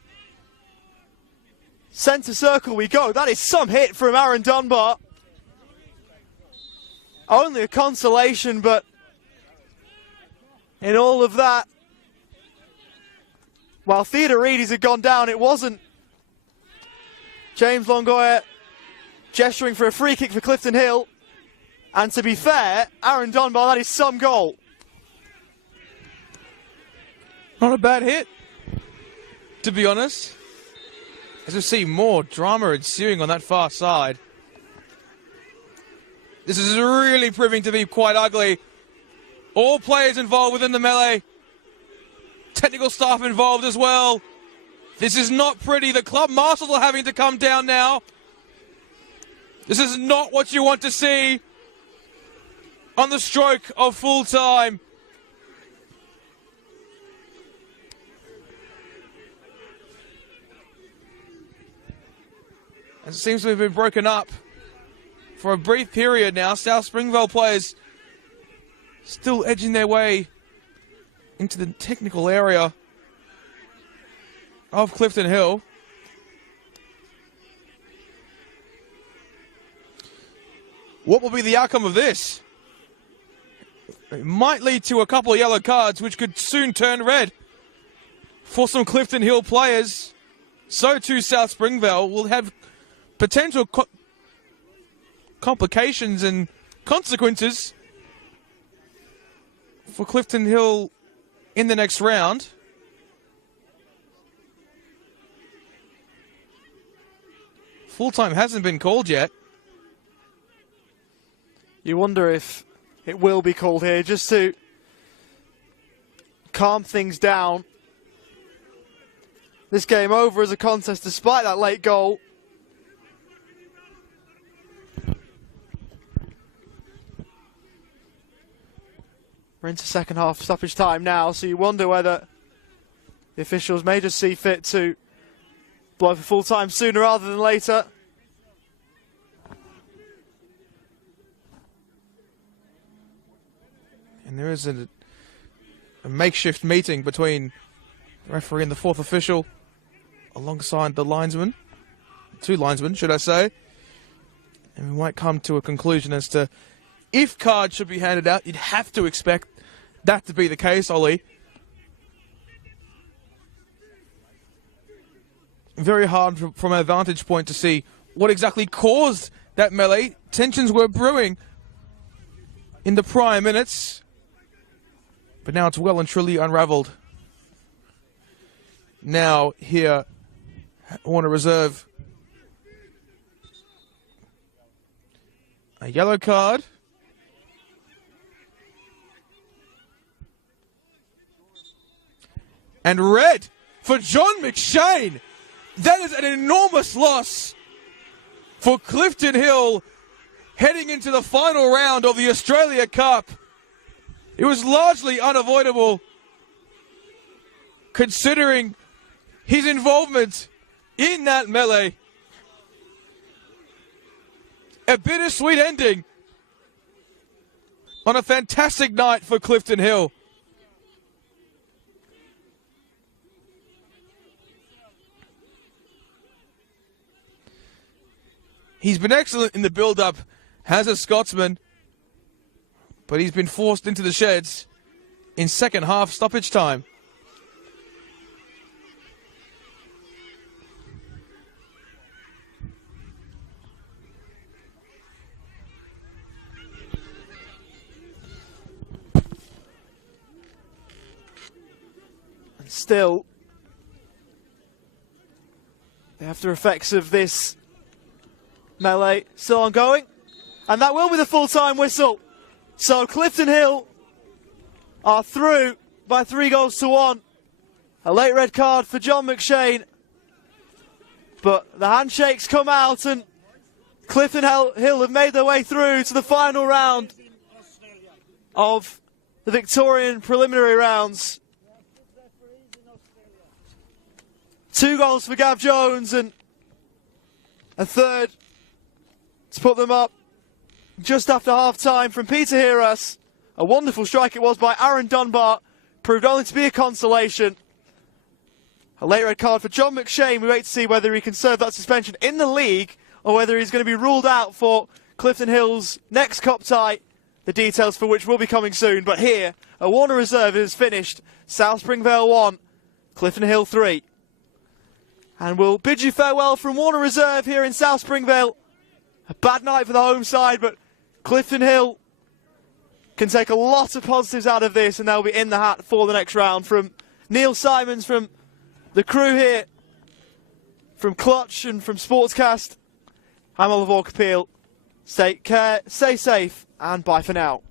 centre circle we go. That is some hit from Aaron Dunbar. Only a consolation, but in all of that, while Theodorides had gone down, it wasn't James Longoya gesturing for a free kick for Clifton Hill. And to be fair, Aaron Dunbar, that is some goal. Not a bad hit, to be honest. As we see more drama ensuing on that far side. This is really proving to be quite ugly. All players involved within the melee. Technical staff involved as well. This is not pretty. The club marshals are having to come down now. This is not what you want to see on the stroke of full time. As it seems to have been broken up for a brief period now. South Springvale players still edging their way into the technical area of Clifton Hill. What will be the outcome of this? It might lead to a couple of yellow cards, which could soon turn red for some Clifton Hill players. So too South Springvale will have potential complications and consequences for Clifton Hill in the next round. Full time hasn't been called yet. You wonder if it will be called here, just to calm things down. This game over as a contest despite that late goal. We're into second half stoppage time now, so you wonder whether the officials may just see fit to blow for full time sooner rather than later. And there is a makeshift meeting between the referee and the fourth official alongside the linesman. Two linesmen, should I say. And we might come to a conclusion as to if cards should be handed out, you'd have to expect that to be the case, Ollie. Very hard from our vantage point to see what exactly caused that melee. Tensions were brewing in the prior minutes, but now it's well and truly unravelled. Now here, Warner Reserve. A yellow card. And red for John McShane. That is an enormous loss for Clifton Hill heading into the final round of the Australia Cup. It was largely unavoidable considering his involvement in that melee. A bittersweet ending on a fantastic night for Clifton Hill. He's been excellent in the build-up as a Scotsman, but he's been forced into the sheds in second half stoppage time. And still, the after effects of this melee still ongoing, and that will be the full-time whistle. So Clifton Hill are through by 3-1. A late red card for John McShane, but the handshakes come out and Clifton Hill have made their way through to the final round of the Victorian preliminary rounds. 2 goals for Gav Jones and a third to put them up just after half-time from Peter Heras. A wonderful strike it was by Aaron Dunbar, proved only to be a consolation. A late red card for John McShane. We wait to see whether he can serve that suspension in the league or whether he's going to be ruled out for Clifton Hill's next cup tie, the details for which will be coming soon. But here, a Warner Reserve has finished South Springvale 1, Clifton Hill 3. And we'll bid you farewell from Warner Reserve here in South Springvale. A bad night for the home side, but Clifton Hill can take a lot of positives out of this, and they'll be in the hat for the next round. From Neil Simons, from the crew here, from Clutch and from Sportscast, I'm Oliver Walker-Peel. Take care, stay safe, and bye for now.